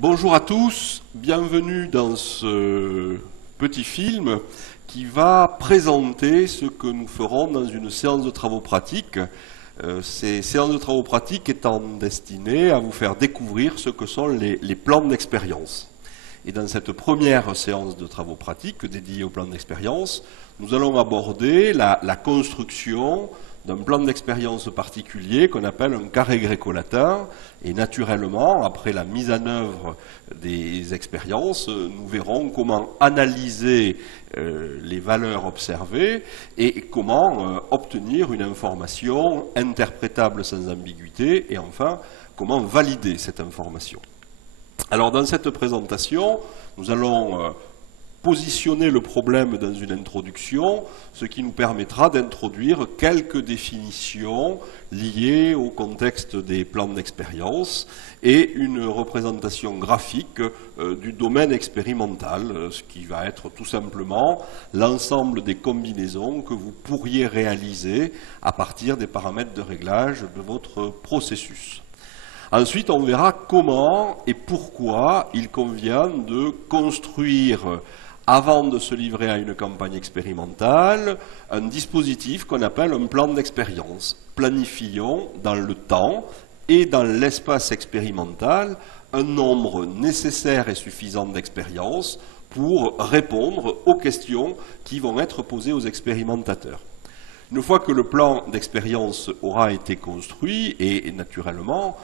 Bonjour à tous, bienvenue dans ce petit film qui va présenter ce que nous ferons dans une séance de travaux pratiques. Ces séances de travaux pratiques étant destinées à vous faire découvrir ce que sont les plans d'expérience. Et dans cette première séance de travaux pratiques dédiée aux plans d'expérience, nous allons aborder la construction d'un plan d'expérience particulier qu'on appelle un carré gréco-latin. Et naturellement, après la mise en œuvre des expériences, nous verrons comment analyser les valeurs observées et comment obtenir une information interprétable sans ambiguïté et enfin, comment valider cette information. Alors dans cette présentation, nous allons positionner le problème dans une introduction, ce qui nous permettra d'introduire quelques définitions liées au contexte des plans d'expérience et une représentation graphique du domaine expérimental, ce qui va être tout simplement l'ensemble des combinaisons que vous pourriez réaliser à partir des paramètres de réglage de votre processus. Ensuite, on verra comment et pourquoi il convient de construire, avant de se livrer à une campagne expérimentale, un dispositif qu'on appelle un plan d'expérience. Planifions dans le temps et dans l'espace expérimental un nombre nécessaire et suffisant d'expériences pour répondre aux questions qui vont être posées aux expérimentateurs. Une fois que le plan d'expérience aura été construit, et naturellement,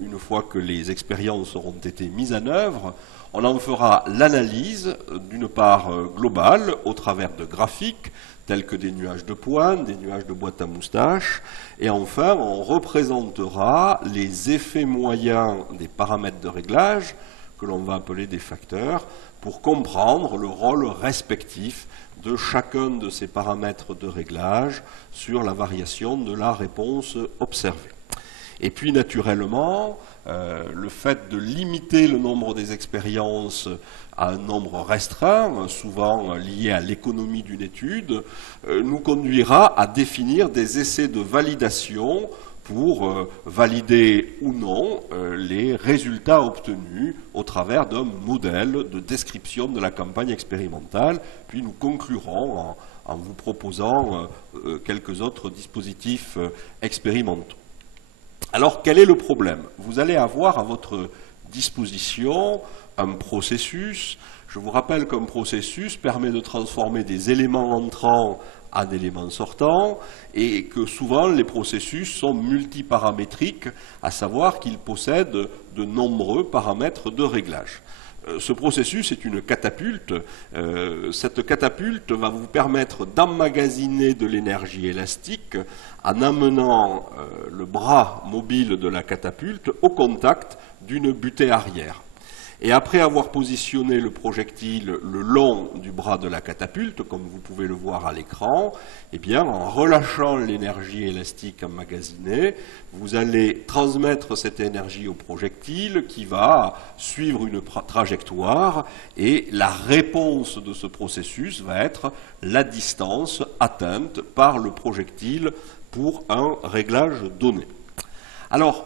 une fois que les expériences auront été mises en œuvre, on en fera l'analyse, d'une part globale, au travers de graphiques, tels que des nuages de points, des nuages de boîte à moustaches, et enfin, on représentera les effets moyens des paramètres de réglage, que l'on va appeler des facteurs, pour comprendre le rôle respectif de chacun de ces paramètres de réglage sur la variation de la réponse observée. Et puis naturellement, le fait de limiter le nombre des expériences à un nombre restreint, souvent lié à l'économie d'une étude, nous conduira à définir des essais de validation pour valider ou non les résultats obtenus au travers d'un modèle de description de la campagne expérimentale. Puis nous conclurons en vous proposant quelques autres dispositifs expérimentaux. Alors quel est le problème? Vous allez avoir à votre disposition un processus. Je vous rappelle qu'un processus permet de transformer des éléments entrants en éléments sortants, et que souvent les processus sont multiparamétriques, à savoir qu'ils possèdent de nombreux paramètres de réglage. Ce processus est une catapulte. Cette catapulte va vous permettre d'emmagasiner de l'énergie élastique en amenant le bras mobile de la catapulte au contact d'une butée arrière. Et après avoir positionné le projectile le long du bras de la catapulte, comme vous pouvez le voir à l'écran, eh bien, en relâchant l'énergie élastique emmagasinée, vous allez transmettre cette énergie au projectile qui va suivre une trajectoire, et la réponse de ce processus va être la distance atteinte par le projectile pour un réglage donné. Alors,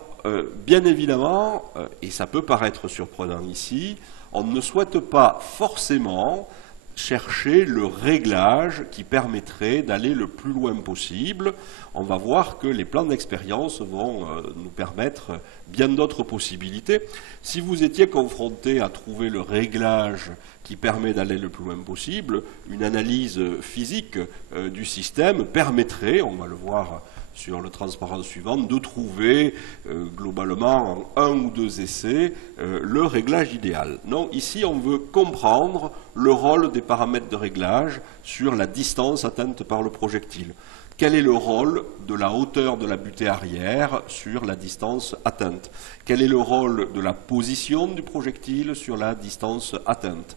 bien évidemment, et ça peut paraître surprenant ici, on ne souhaite pas forcément chercher le réglage qui permettrait d'aller le plus loin possible. On va voir que les plans d'expérience vont nous permettre bien d'autres possibilités. Si vous étiez confronté à trouver le réglage qui permet d'aller le plus loin possible, une analyse physique du système permettrait, on va le voir sur le transparent suivant, de trouver globalement en un ou deux essais le réglage idéal. Non, ici on veut comprendre le rôle des paramètres de réglage sur la distance atteinte par le projectile. Quel est le rôle de la hauteur de la butée arrière sur la distance atteinte? Quel est le rôle de la position du projectile sur la distance atteinte?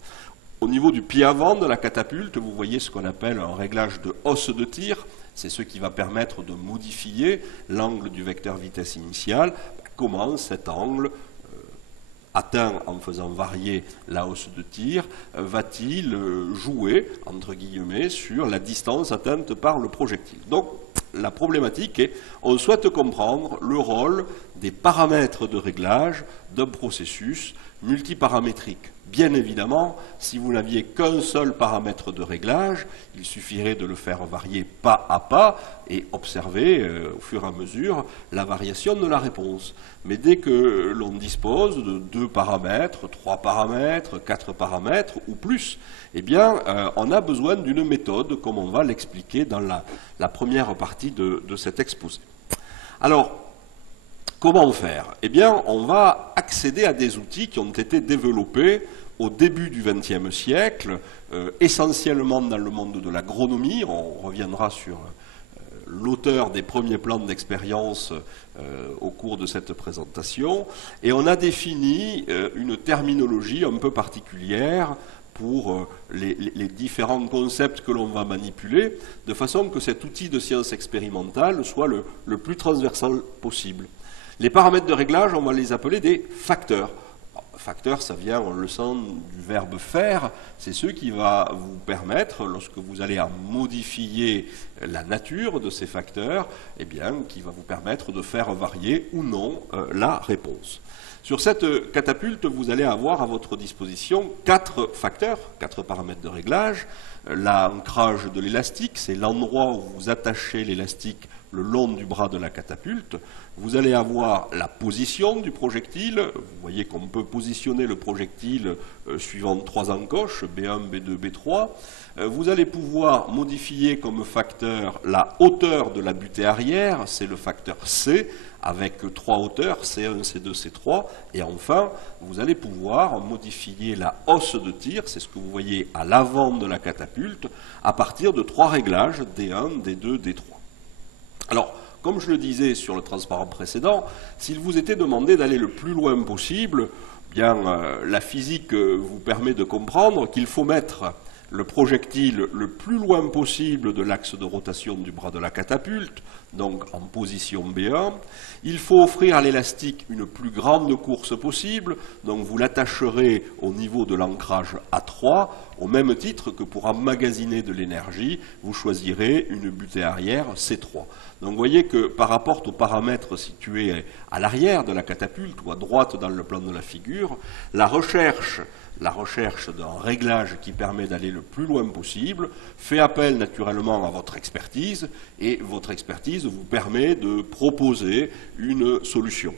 Au niveau du pied avant de la catapulte, vous voyez ce qu'on appelle un réglage de hausse de tir. C'est ce qui va permettre de modifier l'angle du vecteur vitesse initial. Comment cet angle atteint en faisant varier la hausse de tir va-t-il jouer, entre guillemets, sur la distance atteinte par le projectile? Donc, la problématique est, on souhaite comprendre le rôle des paramètres de réglage d'un processus multiparamétrique. Bien évidemment, si vous n'aviez qu'un seul paramètre de réglage, il suffirait de le faire varier pas à pas et observer au fur et à mesure la variation de la réponse. Mais dès que l'on dispose de 2 paramètres, 3 paramètres, 4 paramètres ou plus, eh bien, on a besoin d'une méthode, comme on va l'expliquer dans la première partie de cet exposé. Alors, comment faire? Eh bien, on va accéder à des outils qui ont été développés au début du XXe siècle, essentiellement dans le monde de l'agronomie. On reviendra sur l'auteur des premiers plans d'expérience au cours de cette présentation. Et on a défini une terminologie un peu particulière pour les différents concepts que l'on va manipuler, de façon que cet outil de science expérimentale soit le plus transversal possible. Les paramètres de réglage, on va les appeler des facteurs. Facteur, ça vient, on le sent, du verbe faire. C'est ce qui va vous permettre, lorsque vous allez à modifier la nature de ces facteurs, eh bien, qui va vous permettre de faire varier ou non la réponse. Sur cette catapulte, vous allez avoir à votre disposition 4 facteurs, 4 paramètres de réglage. L'ancrage de l'élastique, c'est l'endroit où vous attachez l'élastique le long du bras de la catapulte. Vous allez avoir la position du projectile. Vous voyez qu'on peut positionner le projectile suivant 3 encoches, B1, B2, B3. Vous allez pouvoir modifier comme facteur la hauteur de la butée arrière, c'est le facteur C, avec 3 hauteurs, C1, C2, C3. Et enfin, vous allez pouvoir modifier la hausse de tir, c'est ce que vous voyez à l'avant de la catapulte, à partir de 3 réglages, D1, D2, D3. Alors, comme je le disais sur le transparent précédent, s'il vous était demandé d'aller le plus loin possible, bien, la physique vous permet de comprendre qu'il faut mettre le projectile le plus loin possible de l'axe de rotation du bras de la catapulte, donc en position B1. Il faut offrir à l'élastique une plus grande course possible, donc vous l'attacherez au niveau de l'ancrage A3, au même titre que pour emmagasiner de l'énergie, vous choisirez une butée arrière C3. Donc vous voyez que par rapport aux paramètres situés à l'arrière de la catapulte ou à droite dans le plan de la figure, la recherche d'un réglage qui permet d'aller le plus loin possible fait appel naturellement à votre expertise, et votre expertise vous permet de proposer une solution.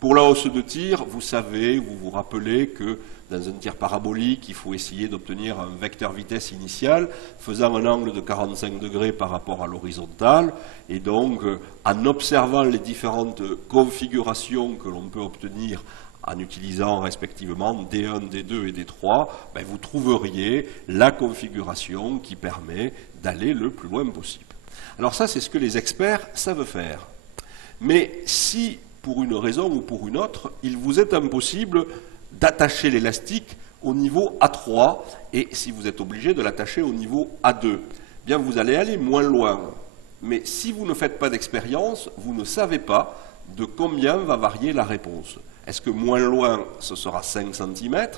Pour la hausse de tir, vous savez, vous vous rappelez que dans un tir parabolique, il faut essayer d'obtenir un vecteur vitesse initial faisant un angle de 45 degrés par rapport à l'horizontale, et donc en observant les différentes configurations que l'on peut obtenir en utilisant respectivement D1, D2 et D3, ben vous trouveriez la configuration qui permet d'aller le plus loin possible. Alors ça, c'est ce que les experts savent faire. Mais si, pour une raison ou pour une autre, il vous est impossible d'attacher l'élastique au niveau A3, et si vous êtes obligé de l'attacher au niveau A2, bien vous allez aller moins loin. Mais si vous ne faites pas d'expérience, vous ne savez pas de combien va varier la réponse. Est-ce que moins loin, ce sera 5 cm,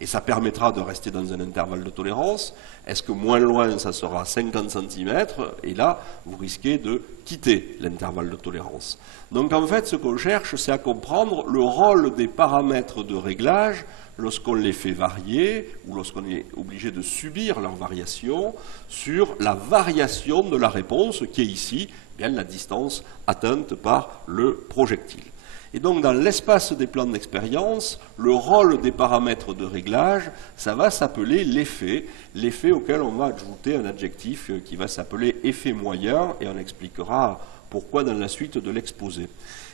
et ça permettra de rester dans un intervalle de tolérance? Est-ce que moins loin, ça sera 50 cm, et là, vous risquez de quitter l'intervalle de tolérance? Donc en fait, ce qu'on cherche, c'est à comprendre le rôle des paramètres de réglage lorsqu'on les fait varier, ou lorsqu'on est obligé de subir leur variation, sur la variation de la réponse, qui est ici bien la distance atteinte par le projectile. Et donc, dans l'espace des plans d'expérience, le rôle des paramètres de réglage, ça va s'appeler l'effet, l'effet auquel on va ajouter un adjectif qui va s'appeler effet moyen, et on expliquera pourquoi dans la suite de l'exposé.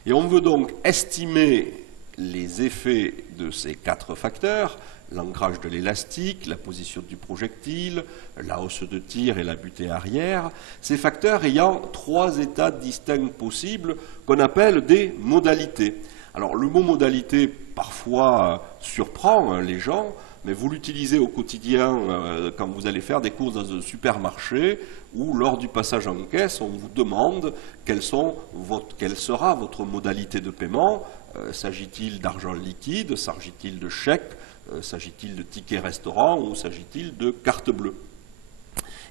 Et on veut donc estimer les effets de ces 4 facteurs, l'ancrage de l'élastique, la position du projectile, la hausse de tir et la butée arrière, ces facteurs ayant 3 états distincts possibles qu'on appelle des modalités. Alors le mot modalité parfois surprend les gens, mais vous l'utilisez au quotidien quand vous allez faire des courses dans un supermarché ou lors du passage en caisse, on vous demande quelle sera votre modalité de paiement. S'agit-il d'argent liquide? S'agit-il de chèque? S'agit-il de ticket restaurant? Ou s'agit-il de carte bleue?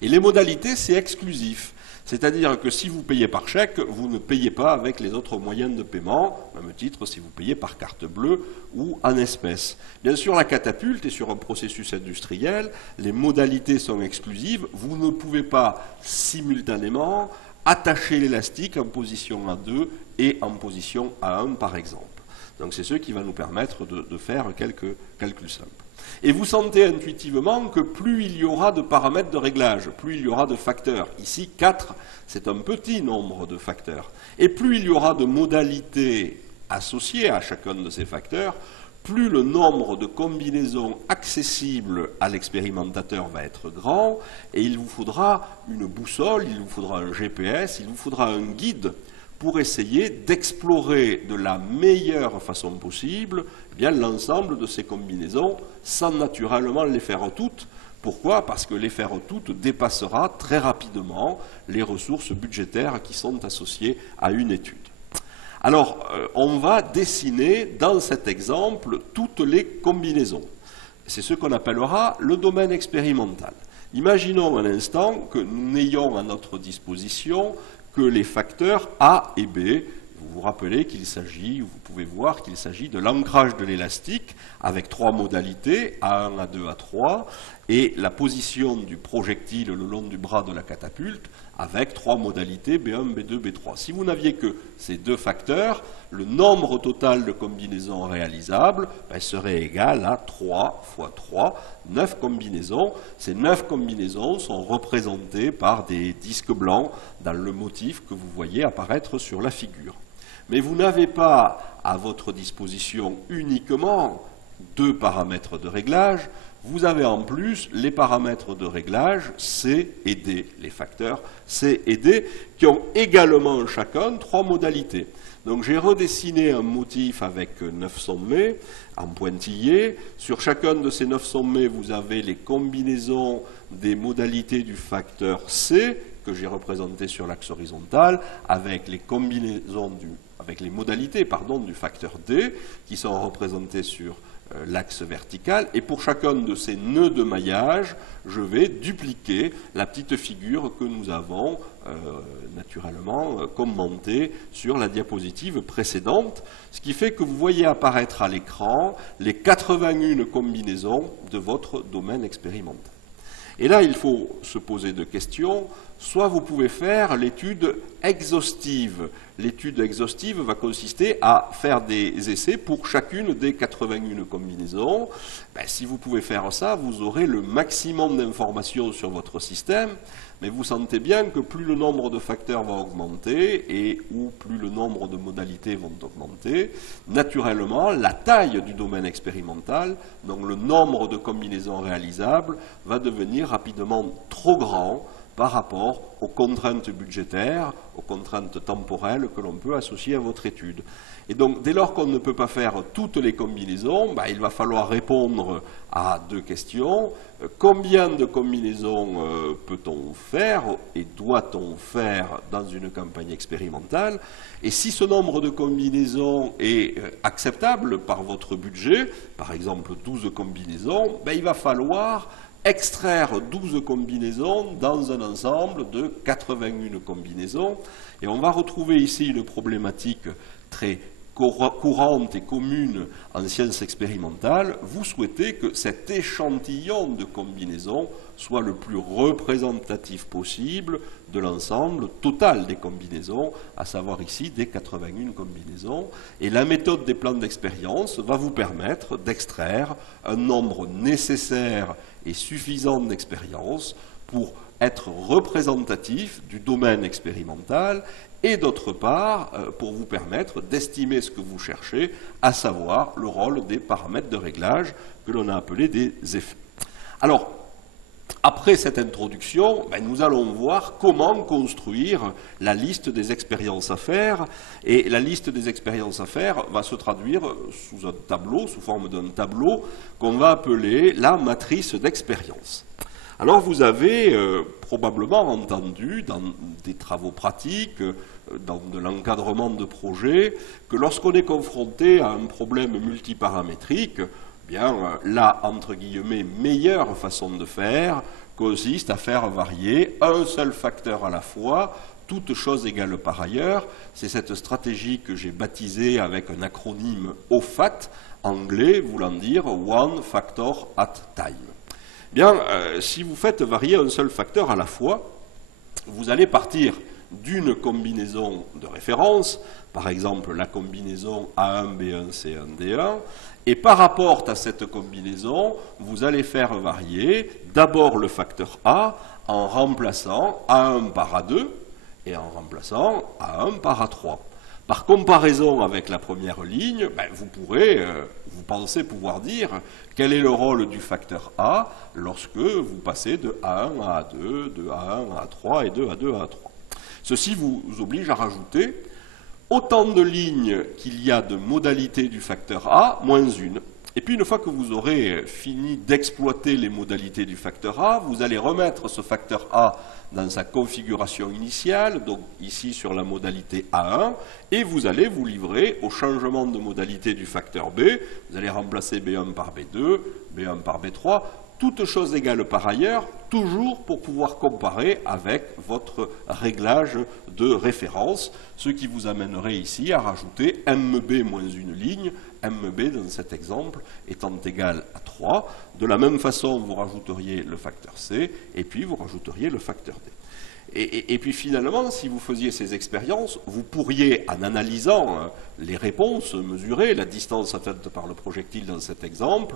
Et les modalités, c'est exclusif. C'est-à-dire que si vous payez par chèque, vous ne payez pas avec les autres moyens de paiement, au même titre si vous payez par carte bleue ou en espèces. Bien sûr, la catapulte est sur un processus industriel, les modalités sont exclusives, vous ne pouvez pas simultanément attacher l'élastique en position A2 et en position A1 par exemple. Donc c'est ce qui va nous permettre de faire quelques calculs simples. Et vous sentez intuitivement que plus il y aura de paramètres de réglage, plus il y aura de facteurs. Ici, 4, c'est un petit nombre de facteurs. Et plus il y aura de modalités associées à chacun de ces facteurs, plus le nombre de combinaisons accessibles à l'expérimentateur va être grand, et il vous faudra une boussole, il vous faudra un GPS, il vous faudra un guide pour essayer d'explorer de la meilleure façon possible l'ensemble de ces combinaisons sans naturellement les faire toutes. Pourquoi? Parce que les faire toutes dépassera très rapidement les ressources budgétaires qui sont associées à une étude. Alors, on va dessiner dans cet exemple toutes les combinaisons. C'est ce qu'on appellera le domaine expérimental. Imaginons un instant que nous n'ayons à notre disposition que les facteurs A et B. Vous vous rappelez qu'il s'agit, vous pouvez voir qu'il s'agit de l'ancrage de l'élastique avec 3 modalités, A1, A2, A3, et la position du projectile le long du bras de la catapulte avec 3 modalités, B1, B2, B3. Si vous n'aviez que ces 2 facteurs, le nombre total de combinaisons réalisables serait égal à 3 fois 3, 9 combinaisons. Ces 9 combinaisons sont représentées par des disques blancs dans le motif que vous voyez apparaître sur la figure. Mais vous n'avez pas à votre disposition uniquement 2 paramètres de réglage, vous avez en plus les paramètres de réglage C et D, les facteurs C et D, qui ont également chacun 3 modalités. Donc j'ai redessiné un motif avec 9 sommets en pointillé. Sur chacun de ces 9 sommets, vous avez les combinaisons des modalités du facteur C, que j'ai représenté sur l'axe horizontal, avec les combinaisons avec les modalités du facteur D, qui sont représentées sur l'axe vertical, et pour chacun de ces nœuds de maillage, je vais dupliquer la petite figure que nous avons naturellement commentée sur la diapositive précédente, ce qui fait que vous voyez apparaître à l'écran les 81 combinaisons de votre domaine expérimental. Et là, il faut se poser 2 questions. Soit vous pouvez faire l'étude exhaustive. L'étude exhaustive va consister à faire des essais pour chacune des 81 combinaisons. Si vous pouvez faire ça, vous aurez le maximum d'informations sur votre système, mais vous sentez bien que plus le nombre de facteurs va augmenter et ou plus le nombre de modalités vont augmenter, naturellement, la taille du domaine expérimental, donc le nombre de combinaisons réalisables, va devenir rapidement trop grand par rapport aux contraintes budgétaires, aux contraintes temporelles que l'on peut associer à votre étude. Et donc, dès lors qu'on ne peut pas faire toutes les combinaisons, il va falloir répondre à 2 questions. Combien de combinaisons peut-on faire et doit-on faire dans une campagne expérimentale? Et si ce nombre de combinaisons est acceptable par votre budget, par exemple 12 combinaisons, il va falloir extraire 12 combinaisons dans un ensemble de 81 combinaisons. Et on va retrouver ici une problématique très courante et commune en sciences expérimentales. Vous souhaitez que cet échantillon de combinaisons soit le plus représentatif possible de l'ensemble total des combinaisons, à savoir ici des 81 combinaisons. Et la méthode des plans d'expérience va vous permettre d'extraire un nombre nécessaire et suffisant d'expériences pour être représentatif du domaine expérimental et d'autre part pour vous permettre d'estimer ce que vous cherchez, à savoir le rôle des paramètres de réglage que l'on a appelés des effets. Alors, après cette introduction, nous allons voir comment construire la liste des expériences à faire. Et la liste des expériences à faire va se traduire sous un tableau, sous forme d'un tableau qu'on va appeler la matrice d'expérience. Alors vous avez probablement entendu dans des travaux pratiques, dans de l'encadrement de projets, que lorsqu'on est confronté à un problème multiparamétrique, la, entre guillemets, meilleure façon de faire consiste à faire varier un seul facteur à la fois, toutes choses égales par ailleurs. C'est cette stratégie que j'ai baptisée avec un acronyme OFAT, anglais voulant dire One Factor at Time. Si vous faites varier un seul facteur à la fois, vous allez partir d'une combinaison de référence, par exemple la combinaison A1, B1, C1, D1, et par rapport à cette combinaison, vous allez faire varier d'abord le facteur A en remplaçant A1 par A2 et en remplaçant A1 par A3. Par comparaison avec la première ligne, vous pensez pouvoir dire quel est le rôle du facteur A lorsque vous passez de A1 à A2, de A1 à A3 et de A2 à A3. Ceci vous oblige à rajouter autant de lignes qu'il y a de modalités du facteur A, moins une. Et puis une fois que vous aurez fini d'exploiter les modalités du facteur A, vous allez remettre ce facteur A dans sa configuration initiale, donc ici sur la modalité A1, et vous allez vous livrer au changement de modalité du facteur B. Vous allez remplacer B1 par B2, B1 par B3, toutes choses égales par ailleurs, toujours pour pouvoir comparer avec votre réglage de référence, ce qui vous amènerait ici à rajouter MB moins une ligne, MB dans cet exemple étant égal à 3. De la même façon, vous rajouteriez le facteur C, et puis vous rajouteriez le facteur D. Et puis finalement, si vous faisiez ces expériences, vous pourriez, en analysant les réponses mesurées, la distance atteinte par le projectile dans cet exemple,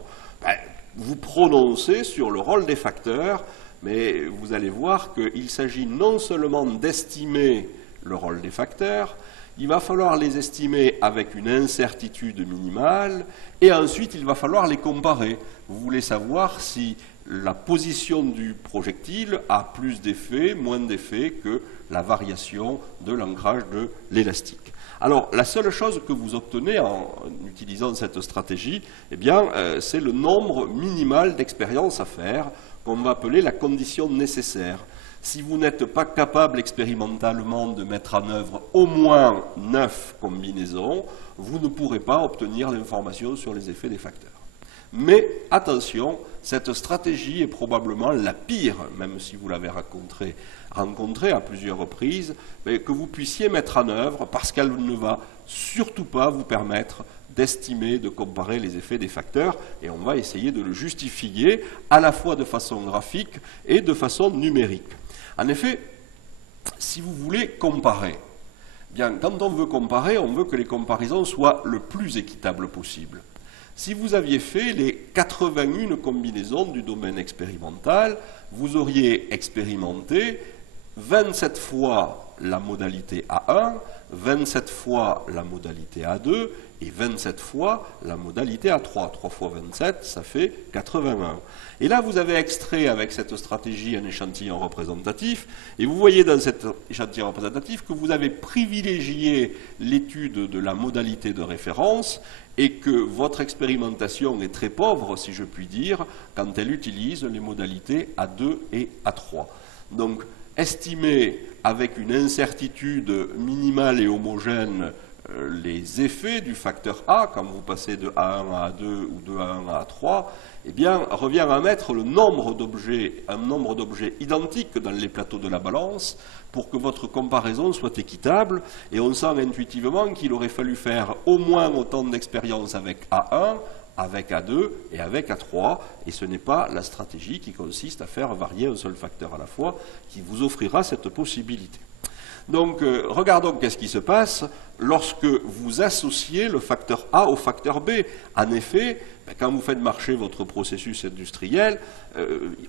vous prononcer sur le rôle des facteurs, mais vous allez voir qu'il s'agit non seulement d'estimer le rôle des facteurs, il va falloir les estimer avec une incertitude minimale, et ensuite il va falloir les comparer. Vous voulez savoir si la position du projectile a plus d'effet, moins d'effet que la variation de l'ancrage de l'élastique. Alors, la seule chose que vous obtenez en utilisant cette stratégie, c'est le nombre minimal d'expériences à faire, qu'on va appeler la condition nécessaire. Si vous n'êtes pas capable expérimentalement de mettre en œuvre au moins 9 combinaisons, vous ne pourrez pas obtenir l'information sur les effets des facteurs. Mais attention, cette stratégie est probablement la pire, même si vous l'avez rencontrée à plusieurs reprises, mais que vous puissiez mettre en œuvre parce qu'elle ne va surtout pas vous permettre d'estimer, de comparer les effets des facteurs, et on va essayer de le justifier à la fois de façon graphique et de façon numérique. En effet, si vous voulez comparer, quand on veut comparer, on veut que les comparaisons soient le plus équitables possible. Si vous aviez fait les 81 combinaisons du domaine expérimental, vous auriez expérimenté 27 fois la modalité A1, 27 fois la modalité A2 et 27 fois la modalité A3. 3 fois 27, ça fait 81. Et là, vous avez extrait avec cette stratégie un échantillon représentatif, et vous voyez dans cet échantillon représentatif que vous avez privilégié l'étude de la modalité de référence et que votre expérimentation est très pauvre, si je puis dire, quand elle utilise les modalités A2 et A3. Donc, estimer avec une incertitude minimale et homogène les effets du facteur A, quand vous passez de A1 à A2 ou de A1 à A3, revient à mettre un nombre d'objets identiques dans les plateaux de la balance pour que votre comparaison soit équitable. Et on sent intuitivement qu'il aurait fallu faire au moins autant d'expériences avec A1, avec A2 et avec A3, et ce n'est pas la stratégie qui consiste à faire varier un seul facteur à la fois qui vous offrira cette possibilité. Donc, regardons qu'est-ce qui se passe lorsque vous associez le facteur A au facteur B. En effet, quand vous faites marcher votre processus industriel,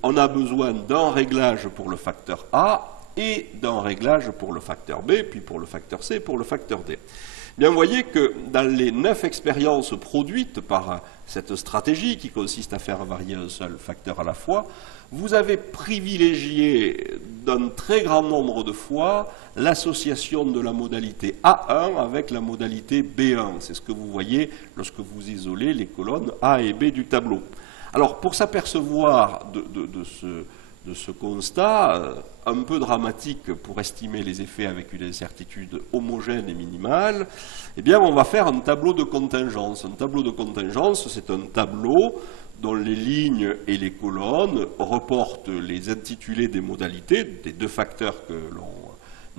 on a besoin d'un réglage pour le facteur A et d'un réglage pour le facteur B, puis pour le facteur C, pour le facteur D. Bien, vous voyez que dans les 9 expériences produites par cette stratégie qui consiste à faire varier un seul facteur à la fois, vous avez privilégié d'un très grand nombre de fois l'association de la modalité A1 avec la modalité B1. C'est ce que vous voyez lorsque vous isolez les colonnes A et B du tableau. Alors, pour s'apercevoir de de ce constat un peu dramatique pour estimer les effets avec une incertitude homogène et minimale, eh bien on va faire un tableau de contingence. Un tableau de contingence, c'est un tableau dont les lignes et les colonnes reportent les intitulés des modalités, des deux facteurs que l'on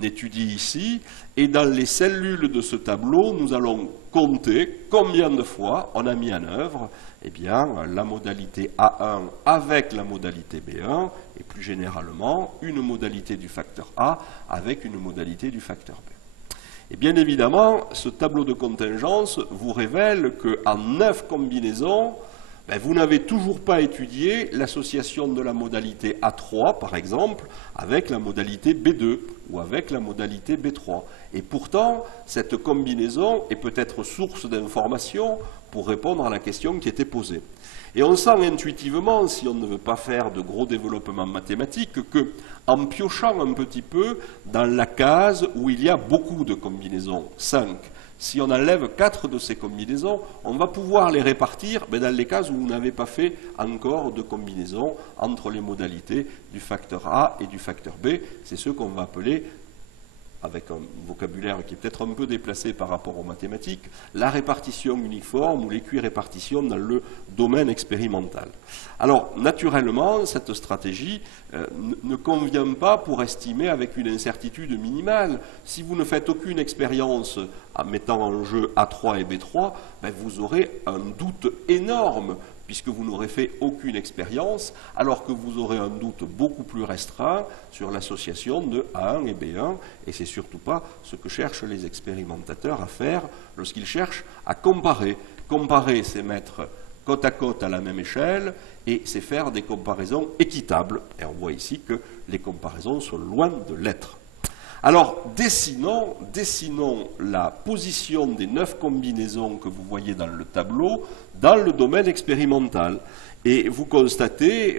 étudie ici, et dans les cellules de ce tableau, nous allons compter combien de fois on a mis en œuvre eh bien, la modalité A1 avec la modalité B1, et plus généralement, une modalité du facteur A avec une modalité du facteur B. Et bien évidemment, ce tableau de contingence vous révèle qu'en 9 combinaisons, vous n'avez toujours pas étudié l'association de la modalité A3, par exemple, avec la modalité B2 ou avec la modalité B3. Et pourtant, cette combinaison est peut-être source d'information pour répondre à la question qui était posée. Et on sent intuitivement, si on ne veut pas faire de gros développements mathématiques, qu'en piochant un petit peu dans la case où il y a beaucoup de combinaisons, 5, si on enlève 4 de ces combinaisons, on va pouvoir les répartir dans les cases où vous n'avez pas fait encore de combinaison entre les modalités du facteur A et du facteur B. C'est ce qu'on va appeler, avec un vocabulaire qui est peut-être un peu déplacé par rapport aux mathématiques, la répartition uniforme ou l'équirépartition dans le domaine expérimental. Alors, naturellement, cette stratégie ne convient pas pour estimer avec une incertitude minimale. Si vous ne faites aucune expérience en mettant en jeu A3 et B3, vous aurez un doute énorme, puisque vous n'aurez fait aucune expérience, alors que vous aurez un doute beaucoup plus restreint sur l'association de A1 et B1, et c'est surtout pas ce que cherchent les expérimentateurs à faire lorsqu'ils cherchent à comparer. Comparer, c'est mettre côte à côte à la même échelle, et c'est faire des comparaisons équitables. Et on voit ici que les comparaisons sont loin de l'être. Alors, dessinons la position des 9 combinaisons que vous voyez dans le tableau dans le domaine expérimental. Et vous constatez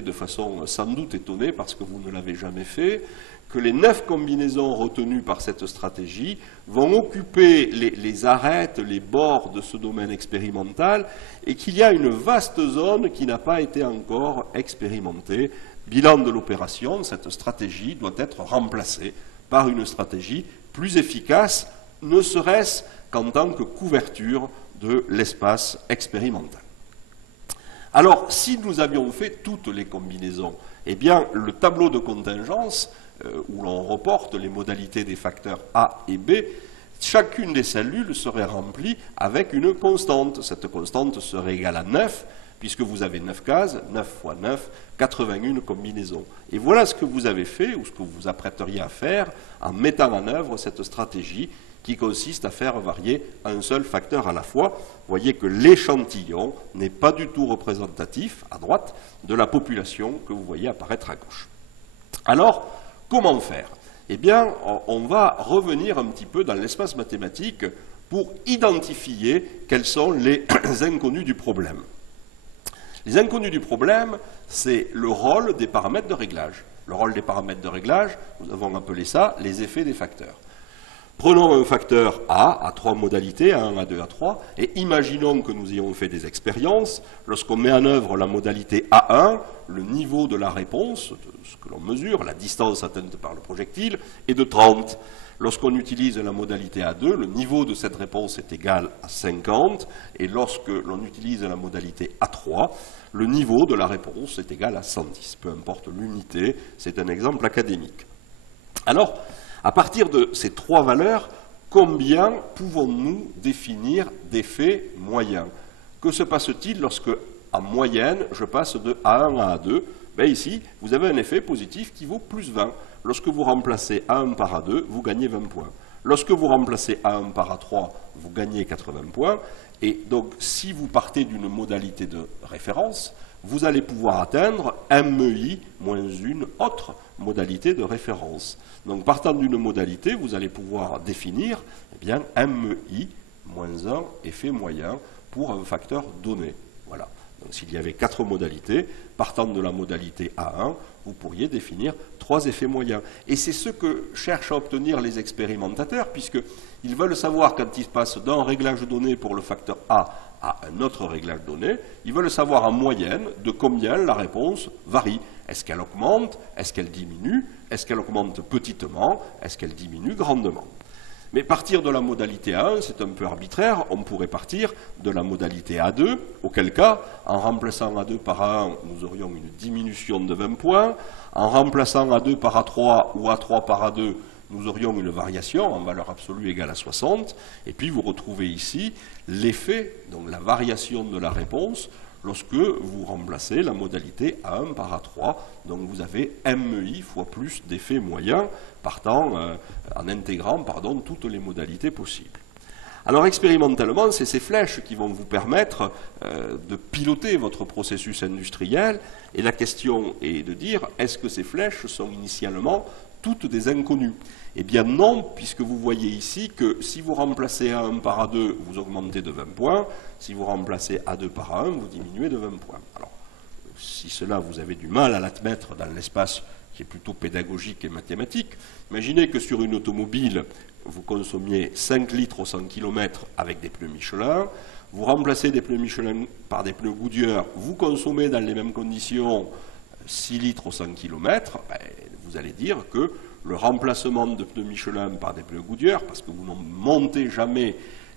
de façon sans doute étonnée, parce que vous ne l'avez jamais fait, que les 9 combinaisons retenues par cette stratégie vont occuper les arêtes, les bords de ce domaine expérimental, et qu'il y a une vaste zone qui n'a pas été encore expérimentée. Bilan de l'opération, cette stratégie doit être remplacée par une stratégie plus efficace, ne serait-ce qu'en tant que couverture de l'espace expérimental. Alors, si nous avions fait toutes les combinaisons, eh bien, le tableau de contingence, où l'on reporte les modalités des facteurs A et B, chacune des cellules serait remplie avec une constante. Cette constante serait égale à 9, puisque vous avez 9 cases, 9 fois 9, 81 combinaisons. Et voilà ce que vous avez fait, ou ce que vous vous apprêteriez à faire, en mettant en œuvre cette stratégie qui consiste à faire varier un seul facteur à la fois. Vous voyez que l'échantillon n'est pas du tout représentatif, à droite, de la population que vous voyez apparaître à gauche. Alors, comment faire? Eh bien, on va revenir un petit peu dans l'espace mathématique pour identifier quels sont les inconnus du problème. Les inconnus du problème, c'est le rôle des paramètres de réglage. Le rôle des paramètres de réglage, nous avons appelé ça les effets des facteurs. Prenons un facteur A, à 3 modalités, A1, A2, A3, et imaginons que nous ayons fait des expériences. Lorsqu'on met en œuvre la modalité A1, le niveau de la réponse, de ce que l'on mesure, la distance atteinte par le projectile, est de 30. Lorsqu'on utilise la modalité A2, le niveau de cette réponse est égal à 50, et lorsque l'on utilise la modalité A3, le niveau de la réponse est égal à 110. Peu importe l'unité, c'est un exemple académique. Alors, à partir de ces 3 valeurs, combien pouvons-nous définir d'effets moyens? Que se passe-t-il lorsque, en moyenne, je passe de A1 à A2? Ici, vous avez un effet positif qui vaut plus 20. Lorsque vous remplacez A1 par A2, vous gagnez 20 points. Lorsque vous remplacez A1 par A3, vous gagnez 80 points. Et donc, si vous partez d'une modalité de référence, vous allez pouvoir atteindre MEI moins une autre modalité de référence. Donc, partant d'une modalité, vous allez pouvoir définir MEI moins un effet moyen pour un facteur donné. Voilà. Donc s'il y avait 4 modalités, partant de la modalité A1, vous pourriez définir 3 effets moyens. Et c'est ce que cherchent à obtenir les expérimentateurs, puisqu'ils veulent savoir, quand ils passent d'un réglage donné pour le facteur A à un autre réglage donné, ils veulent savoir en moyenne de combien la réponse varie. Est-ce qu'elle augmente? Est-ce qu'elle diminue? Est-ce qu'elle augmente petitement? Est-ce qu'elle diminue grandement? Mais partir de la modalité A1, c'est un peu arbitraire. On pourrait partir de la modalité A2, auquel cas, en remplaçant A2 par A1, nous aurions une diminution de 20 points. En remplaçant A2 par A3 ou A3 par A2, nous aurions une variation en valeur absolue égale à 60. Et puis vous retrouvez ici l'effet, donc la variation de la réponse, lorsque vous remplacez la modalité A1 par A3. Donc vous avez MEI fois plus d'effets moyens, en intégrant toutes les modalités possibles. Alors expérimentalement, c'est ces flèches qui vont vous permettre de piloter votre processus industriel. Et la question est de dire, est-ce que ces flèches sont initialement toutes des inconnues? Eh bien non, puisque vous voyez ici que si vous remplacez A1 par A2, vous augmentez de 20 points. Si vous remplacez A2 par A1, vous diminuez de 20 points. Alors, si cela, vous avez du mal à l'admettre dans l'espace qui est plutôt pédagogique et mathématique, imaginez que sur une automobile, vous consommiez 5 litres au 100 km avec des pneus Michelin, vous remplacez des pneus Michelin par des pneus Goodyear, vous consommez dans les mêmes conditions 6 litres au 100 km, vous allez dire que le remplacement de pneus Michelin par des pneus Goodyear, parce que vous ne montez jamais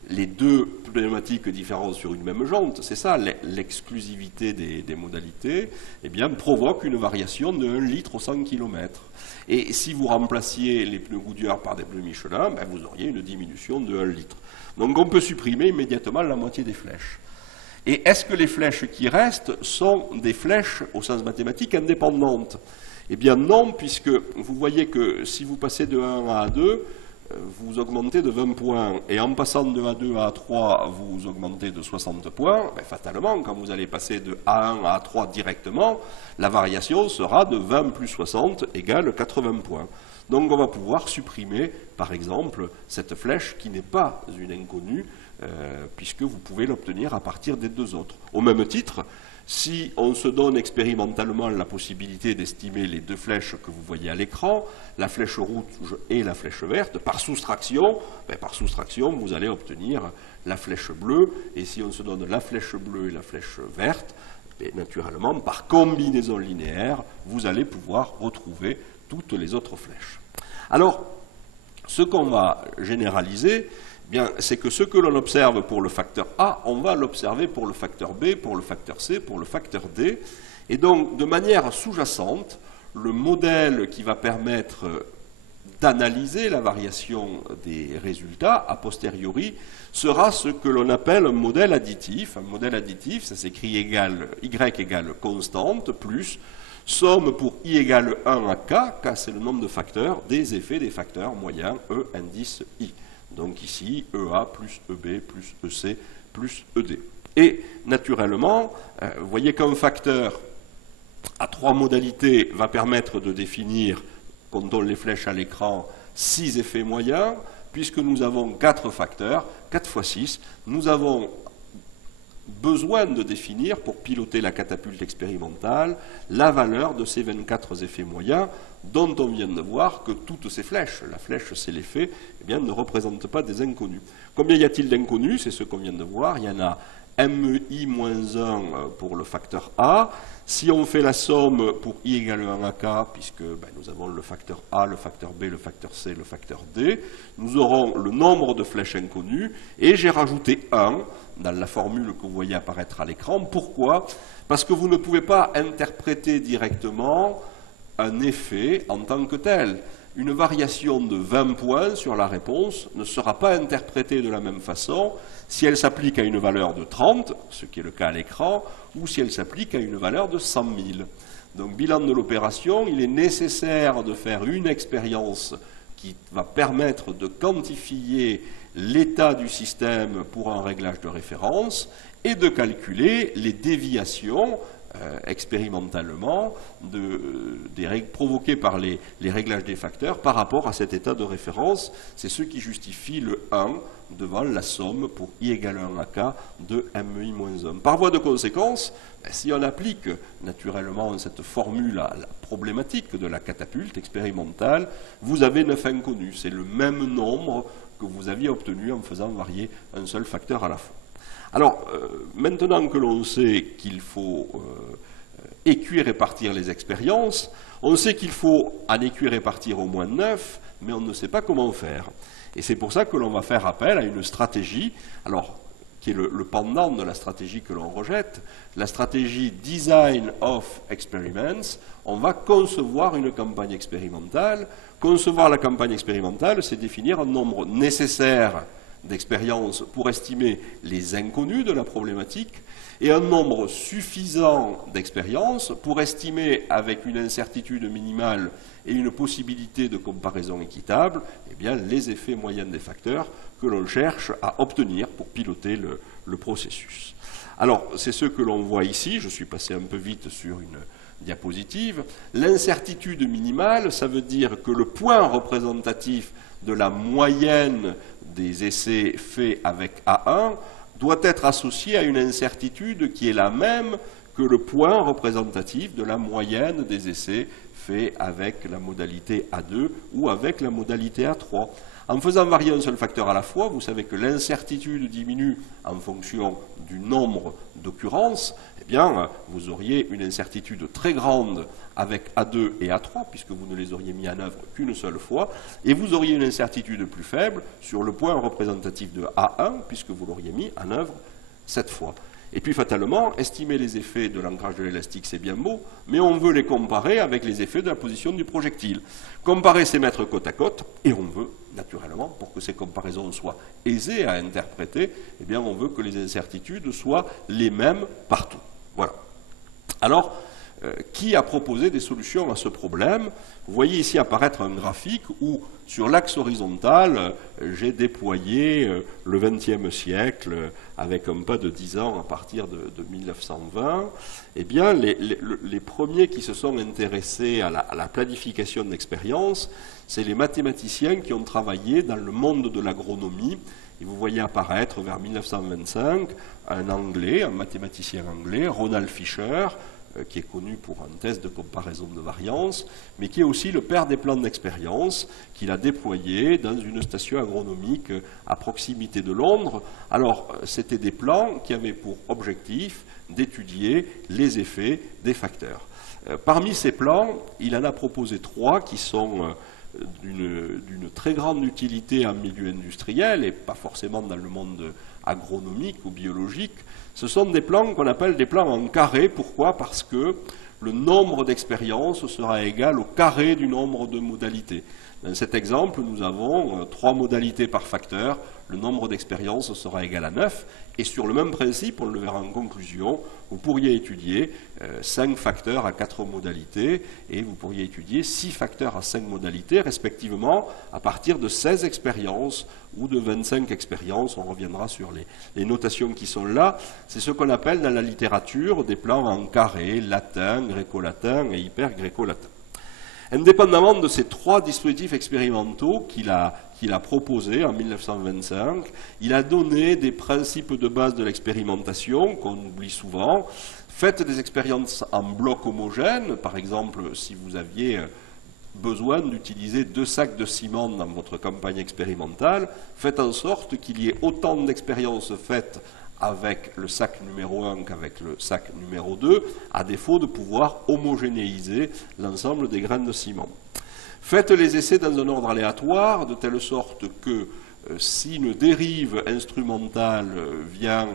les deux pneumatiques différents sur une même jante, c'est ça l'exclusivité des modalités, eh bien, provoque une variation de 1 litre au 100 km. Et si vous remplaciez les pneus Goodyear par des pneus Michelin, vous auriez une diminution de 1 litre. Donc on peut supprimer immédiatement la moitié des flèches. Et est-ce que les flèches qui restent sont des flèches au sens mathématique indépendantes? Eh bien non, puisque vous voyez que si vous passez de 1 à A2, vous augmentez de 20 points, et en passant de A2 à A3, vous augmentez de 60 points, fatalement, quand vous allez passer de A1 à A3 directement, la variation sera de 20 plus 60 égale 80 points. Donc on va pouvoir supprimer, par exemple, cette flèche qui n'est pas une inconnue, puisque vous pouvez l'obtenir à partir des deux autres. Au même titre, si on se donne expérimentalement la possibilité d'estimer les deux flèches que vous voyez à l'écran, la flèche rouge et la flèche verte, par soustraction, vous allez obtenir la flèche bleue. Et si on se donne la flèche bleue et la flèche verte, naturellement, par combinaison linéaire, vous allez pouvoir retrouver toutes les autres flèches. Alors, ce qu'on va généraliser, c'est que ce que l'on observe pour le facteur A, on va l'observer pour le facteur B, pour le facteur C, pour le facteur D. Et donc, de manière sous-jacente, le modèle qui va permettre d'analyser la variation des résultats a posteriori sera ce que l'on appelle un modèle additif. Un modèle additif, ça s'écrit Y égale constante, plus somme pour I égale 1 à K, K c'est le nombre de facteurs, des effets des facteurs moyens E indice I. Donc ici, EA plus EB plus EC plus ED. Et naturellement, vous voyez qu'un facteur à 3 modalités va permettre de définir, quand on les flèches à l'écran, 6 effets moyens, puisque nous avons 4 facteurs, 4 fois 6, nous avons besoin de définir, pour piloter la catapulte expérimentale, la valeur de ces 24 effets moyens, dont on vient de voir que toutes ces flèches, la flèche c'est l'effet, ne représentent pas des inconnus. Combien y a-t-il d'inconnus? C'est ce qu'on vient de voir. Il y en a MEI-1 pour le facteur A. Si on fait la somme pour I égale 1 à K, puisque nous avons le facteur A, le facteur B, le facteur C, le facteur D, nous aurons le nombre de flèches inconnues, et j'ai rajouté 1 dans la formule que vous voyez apparaître à l'écran. Pourquoi? Parce que vous ne pouvez pas interpréter directement un effet en tant que tel. Une variation de 20 points sur la réponse ne sera pas interprétée de la même façon si elle s'applique à une valeur de 30, ce qui est le cas à l'écran, ou si elle s'applique à une valeur de 100 000. Donc, bilan de l'opération, il est nécessaire de faire une expérience qui va permettre de quantifier l'état du système pour un réglage de référence et de calculer les déviations expérimentalement des règles provoquées par les réglages des facteurs par rapport à cet état de référence. C'est ce qui justifie le 1 devant la somme pour i égale 1 à k de mi-1. Par voie de conséquence, si on applique naturellement cette formule à la problématique de la catapulte expérimentale, vous avez 9 inconnus. C'est le même nombre que vous aviez obtenu en faisant varier un seul facteur à la fois. Alors, maintenant que l'on sait qu'il faut écuyer répartir les expériences, on sait qu'il faut en écuyer répartir au moins 9, mais on ne sait pas comment faire. Et c'est pour ça que l'on va faire appel à une stratégie, alors, qui est le pendant de la stratégie que l'on rejette, la stratégie Design of Experiments. On va concevoir une campagne expérimentale. Concevoir la campagne expérimentale, c'est définir un nombre nécessaire d'expériences pour estimer les inconnus de la problématique et un nombre suffisant d'expériences pour estimer avec une incertitude minimale et une possibilité de comparaison équitable eh bien, les effets moyens des facteurs que l'on cherche à obtenir pour piloter le processus. Alors, c'est ce que l'on voit ici. Je suis passé un peu vite sur une diapositive. L'incertitude minimale, ça veut dire que le point représentatif de la moyenne des essais faits avec A1 doit être associé à une incertitude qui est la même que le point représentatif de la moyenne des essais faits avec la modalité A2 ou avec la modalité A3. En faisant varier un seul facteur à la fois, vous savez que l'incertitude diminue en fonction du nombre d'occurrences. Eh bien, vous auriez une incertitude très grande avec A2 et A3, puisque vous ne les auriez mis en œuvre qu'une seule fois, et vous auriez une incertitude plus faible sur le point représentatif de A1, puisque vous l'auriez mis en œuvre 7 fois. Et puis, fatalement, estimer les effets de l'ancrage de l'élastique, c'est bien beau, mais on veut les comparer avec les effets de la position du projectile. Comparer, c'est mettre côte à côte, et on veut, naturellement, pour que ces comparaisons soient aisées à interpréter, eh bien, on veut que les incertitudes soient les mêmes partout. Voilà. Alors, qui a proposé des solutions à ce problème? Vous voyez ici apparaître un graphique où, sur l'axe horizontal, j'ai déployé le XXe siècle avec un pas de 10 ans à partir de 1920. Eh bien, les premiers qui se sont intéressés à la planification d'expériences, c'est les mathématiciens qui ont travaillé dans le monde de l'agronomie. Et vous voyez apparaître vers 1925 un Anglais, un mathématicien anglais, Ronald Fisher, qui est connu pour un test de comparaison de variance, mais qui est aussi le père des plans d'expérience qu'il a déployé dans une station agronomique à proximité de Londres. Alors, c'était des plans qui avaient pour objectif d'étudier les effets des facteurs. Parmi ces plans, il en a proposé 3 qui sont d'une très grande utilité en milieu industriel et pas forcément dans le monde agronomique ou biologique. Ce sont des plans qu'on appelle des plans en carré. Pourquoi? Parce que le nombre d'expériences sera égal au carré du nombre de modalités. Dans cet exemple, nous avons 3 modalités par facteur. Le nombre d'expériences sera égal à 9. Et sur le même principe, on le verra en conclusion, vous pourriez étudier 5 facteurs à 4 modalités et vous pourriez étudier 6 facteurs à 5 modalités, respectivement, à partir de 16 expériences ou de 25 expériences. On reviendra sur les notations qui sont là. C'est ce qu'on appelle dans la littérature des plans en carré, latin, gréco-latin et hyper-gréco-latin. Indépendamment de ces 3 dispositifs expérimentaux qu'il a proposés en 1925, il a donné des principes de base de l'expérimentation qu'on oublie souvent. Faites des expériences en blocs homogènes. Par exemple, si vous aviez besoin d'utiliser 2 sacs de ciment dans votre campagne expérimentale, faites en sorte qu'il y ait autant d'expériences faites avec le sac numéro 1 qu'avec le sac numéro 2, à défaut de pouvoir homogénéiser l'ensemble des graines de ciment. Faites les essais dans un ordre aléatoire, de telle sorte que si une dérive instrumentale vient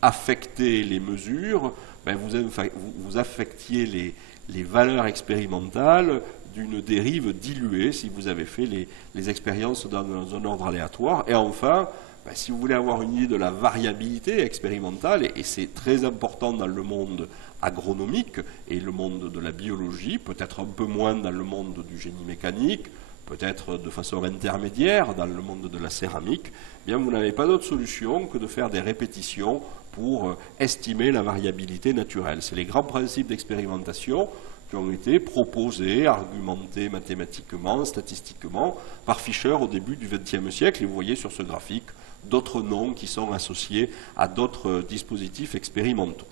affecter les mesures, ben vous affectiez les valeurs expérimentales d'une dérive diluée si vous avez fait les expériences dans un ordre aléatoire. Et enfin, si vous voulez avoir une idée de la variabilité expérimentale, et c'est très important dans le monde agronomique et le monde de la biologie, peut-être un peu moins dans le monde du génie mécanique, peut-être de façon intermédiaire dans le monde de la céramique, eh bien vous n'avez pas d'autre solution que de faire des répétitions pour estimer la variabilité naturelle. C'est les grands principes d'expérimentation qui ont été proposés, argumentés mathématiquement, statistiquement, par Fisher au début du XXe siècle. Et vous voyez sur ce graphique d'autres noms qui sont associés à d'autres dispositifs expérimentaux.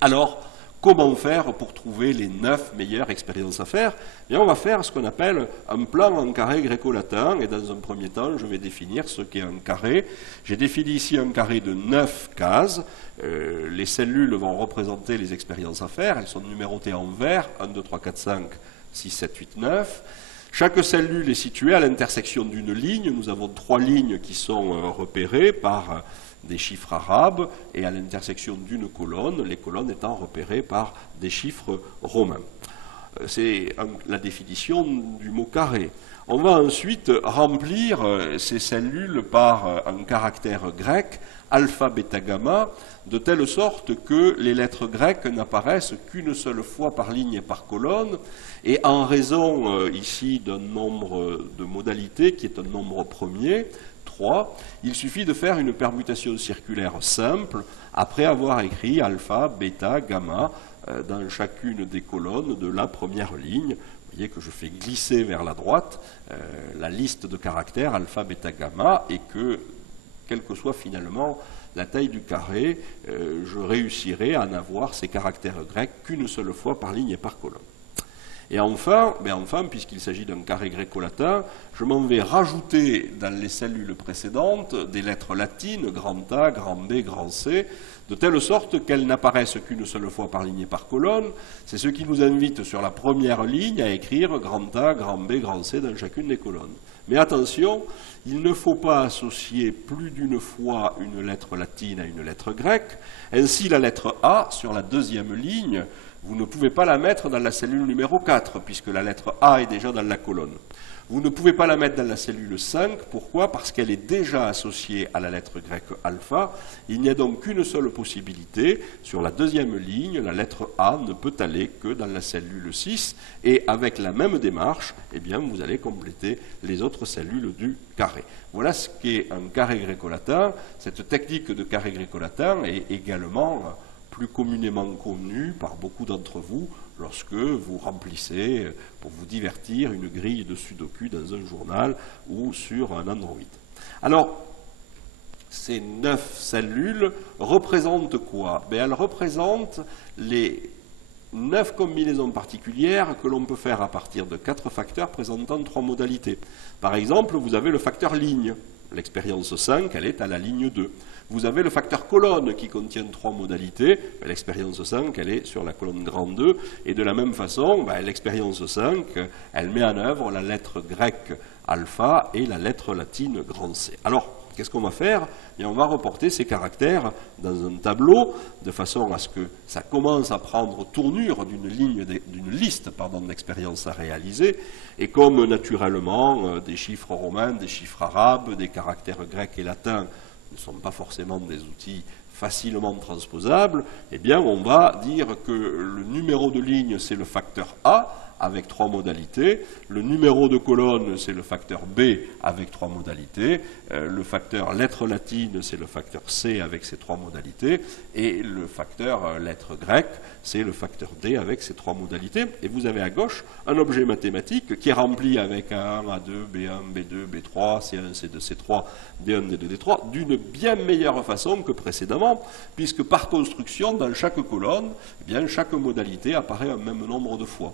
Alors, comment faire pour trouver les 9 meilleures expériences à faire? Eh bien, on va faire ce qu'on appelle un plan en carré gréco-latin, et dans un premier temps, je vais définir ce qu'est un carré. J'ai défini ici un carré de 9 cases. Les cellules vont représenter les expériences à faire, elles sont numérotées en vert, 1, 2, 3, 4, 5, 6, 7, 8, 9. Chaque cellule est située à l'intersection d'une ligne. Nous avons 3 lignes qui sont repérées par des chiffres arabes et à l'intersection d'une colonne, les colonnes étant repérées par des chiffres romains. C'est la définition du mot carré. On va ensuite remplir ces cellules par un caractère grec, alpha, bêta, gamma, de telle sorte que les lettres grecques n'apparaissent qu'une seule fois par ligne et par colonne, et en raison ici d'un nombre de modalités qui est un nombre premier, 3, il suffit de faire une permutation circulaire simple après avoir écrit alpha, bêta, gamma dans chacune des colonnes de la première ligne. Vous voyez que je fais glisser vers la droite la liste de caractères alpha, bêta, gamma et que, quelle que soit finalement la taille du carré, je réussirai à n'avoir ces caractères grecs qu'une seule fois par ligne et par colonne. Et enfin, puisqu'il s'agit d'un carré gréco-latin, je m'en vais rajouter dans les cellules précédentes des lettres latines, grand A, grand B, grand C, de telle sorte qu'elles n'apparaissent qu'une seule fois par ligne et par colonne. C'est ce qui nous invite sur la première ligne à écrire grand A, grand B, grand C dans chacune des colonnes. Mais attention, il ne faut pas associer plus d'une fois une lettre latine à une lettre grecque. Ainsi, la lettre A, sur la deuxième ligne, vous ne pouvez pas la mettre dans la cellule numéro 4, puisque la lettre A est déjà dans la colonne. Vous ne pouvez pas la mettre dans la cellule 5, pourquoi? Parce qu'elle est déjà associée à la lettre grecque alpha. Il n'y a donc qu'une seule possibilité. Sur la deuxième ligne, la lettre A ne peut aller que dans la cellule 6, et avec la même démarche, eh bien, vous allez compléter les autres cellules du carré. Voilà ce qu'est un carré gréco-latin. Cette technique de carré gréco-latin est également plus communément connue par beaucoup d'entre vous lorsque vous remplissez, pour vous divertir, une grille de Sudoku dans un journal ou sur un Android. Alors, ces 9 cellules représentent quoi? Elles représentent les 9 combinaisons particulières que l'on peut faire à partir de 4 facteurs présentant 3 modalités. Par exemple, vous avez le facteur ligne. L'expérience 5, elle est à la ligne 2. Vous avez le facteur colonne qui contient 3 modalités. L'expérience 5, elle est sur la colonne grand 2. Et de la même façon, l'expérience 5, elle met en œuvre la lettre grecque alpha et la lettre latine grand C. Alors, qu'est-ce qu'on va faire? On va reporter ces caractères dans un tableau de façon à ce que ça commence à prendre tournure d'une liste d'expériences à réaliser. Et comme naturellement des chiffres romains, des chiffres arabes, des caractères grecs et latins ne sont pas forcément des outils facilement transposables, eh bien on va dire que le numéro de ligne c'est le facteur A avec 3 modalités, le numéro de colonne c'est le facteur B avec 3 modalités, le facteur lettre latine c'est le facteur C avec ses 3 modalités, et le facteur lettre grecque c'est le facteur D avec ses 3 modalités. Et vous avez à gauche un objet mathématique qui est rempli avec A1, A2, B1, B2, B3, C1, C2, C3, D1, D2, D3, d'une bien meilleure façon que précédemment, puisque par construction, dans chaque colonne, eh bien, chaque modalité apparaît un même nombre de fois.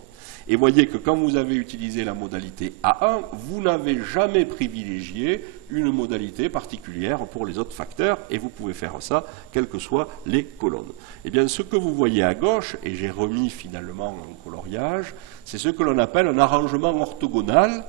Et voyez que quand vous avez utilisé la modalité A1, vous n'avez jamais privilégié une modalité particulière pour les autres facteurs, et vous pouvez faire ça quelles que soient les colonnes. Eh bien, ce que vous voyez à gauche, et j'ai remis finalement un coloriage, c'est ce que l'on appelle un arrangement orthogonal.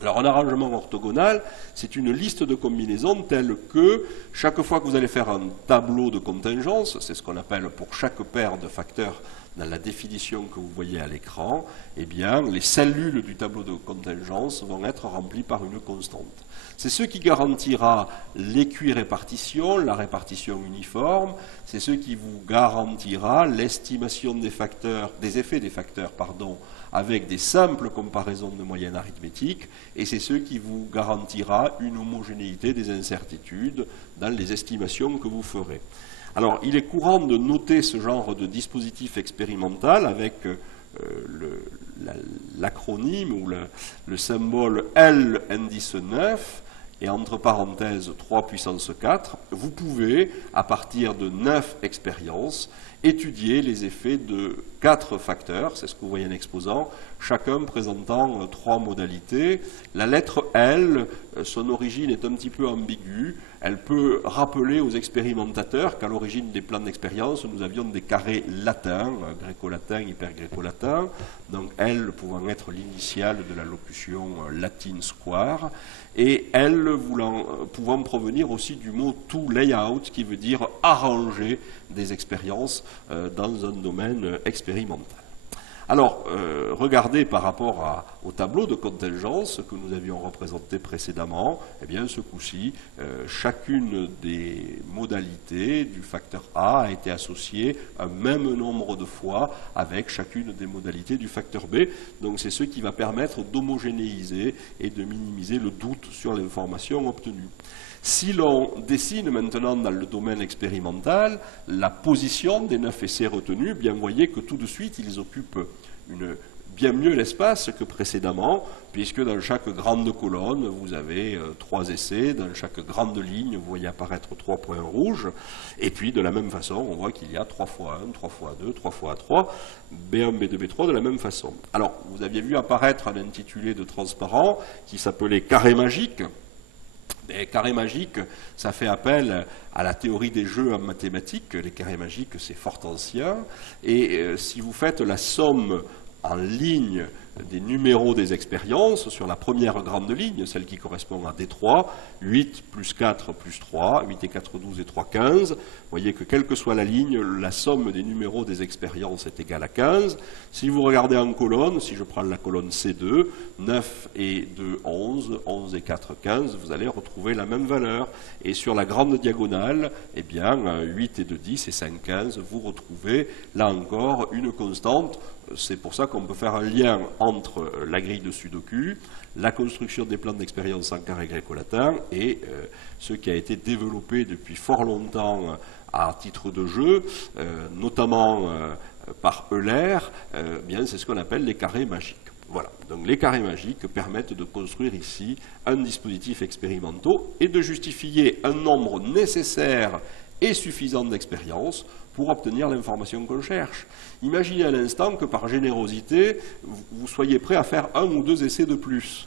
Alors, un arrangement orthogonal, c'est une liste de combinaisons telle que chaque fois que vous allez faire un tableau de contingence, c'est ce qu'on appelle pour chaque paire de facteurs dans la définition que vous voyez à l'écran, eh bien, les cellules du tableau de contingence vont être remplies par une constante. C'est ce qui garantira l'équirépartition, la répartition uniforme, c'est ce qui vous garantira l'estimation des effets des facteurs, avec des simples comparaisons de moyenne arithmétique, et c'est ce qui vous garantira une homogénéité des incertitudes dans les estimations que vous ferez. Alors, il est courant de noter ce genre de dispositif expérimental avec l'acronyme ou le symbole L indice 9 et entre parenthèses 3 puissance 4. Vous pouvez, à partir de 9 expériences, étudier les effets de 4 facteurs, c'est ce que vous voyez en exposant, chacun présentant 3 modalités. La lettre L, son origine est un petit peu ambiguë. Elle peut rappeler aux expérimentateurs qu'à l'origine des plans d'expérience, nous avions des carrés latins, gréco-latin, hyper-gréco-latin, donc L pouvant être l'initiale de la locution latine square, et L pouvant provenir aussi du mot to layout, qui veut dire arranger des expériences dans un domaine expérimental. Alors, regardez par rapport au tableau de contingence que nous avions représenté précédemment, eh bien, ce coup-ci, chacune des modalités du facteur A a été associée un même nombre de fois avec chacune des modalités du facteur B. Donc, c'est ce qui va permettre d'homogénéiser et de minimiser le doute sur l'information obtenue. Si l'on dessine maintenant dans le domaine expérimental la position des 9 essais retenus, bien vous voyez que tout de suite ils occupent bien mieux l'espace que précédemment, puisque dans chaque grande colonne vous avez 3 essais, dans chaque grande ligne vous voyez apparaître 3 points rouges, et puis de la même façon on voit qu'il y a 3 fois 1, 3 fois 2, 3 fois 3, B1, B2, B3 de la même façon. Alors vous aviez vu apparaître un intitulé de transparent qui s'appelait carré magique. Les carrés magiques, ça fait appel à la théorie des jeux en mathématiques. Les carrés magiques, c'est fort ancien. Et si vous faites la somme en ligne des numéros des expériences, sur la première grande ligne, celle qui correspond à D3, 8 plus 4 plus 3, 8 et 4, 12 et 3, 15. Vous voyez que quelle que soit la ligne, la somme des numéros des expériences est égale à 15. Si vous regardez en colonne, si je prends la colonne C2, 9 et 2, 11, 11 et 4, 15, vous allez retrouver la même valeur. Et sur la grande diagonale, eh bien, 8 et 2, 10 et 5, 15, vous retrouvez là encore une constante. C'est pour ça qu'on peut faire un lien entre la grille de Sudoku, la construction des plans d'expérience en carré gréco-latin et ce qui a été développé depuis fort longtemps à titre de jeu, notamment par Euler, bien c'est ce qu'on appelle les carrés magiques. Voilà, donc les carrés magiques permettent de construire ici un dispositif expérimental et de justifier un nombre nécessaire et suffisant d'expériences pour obtenir l'information qu'on cherche. Imaginez un instant que par générosité, vous soyez prêt à faire 1 ou 2 essais de plus.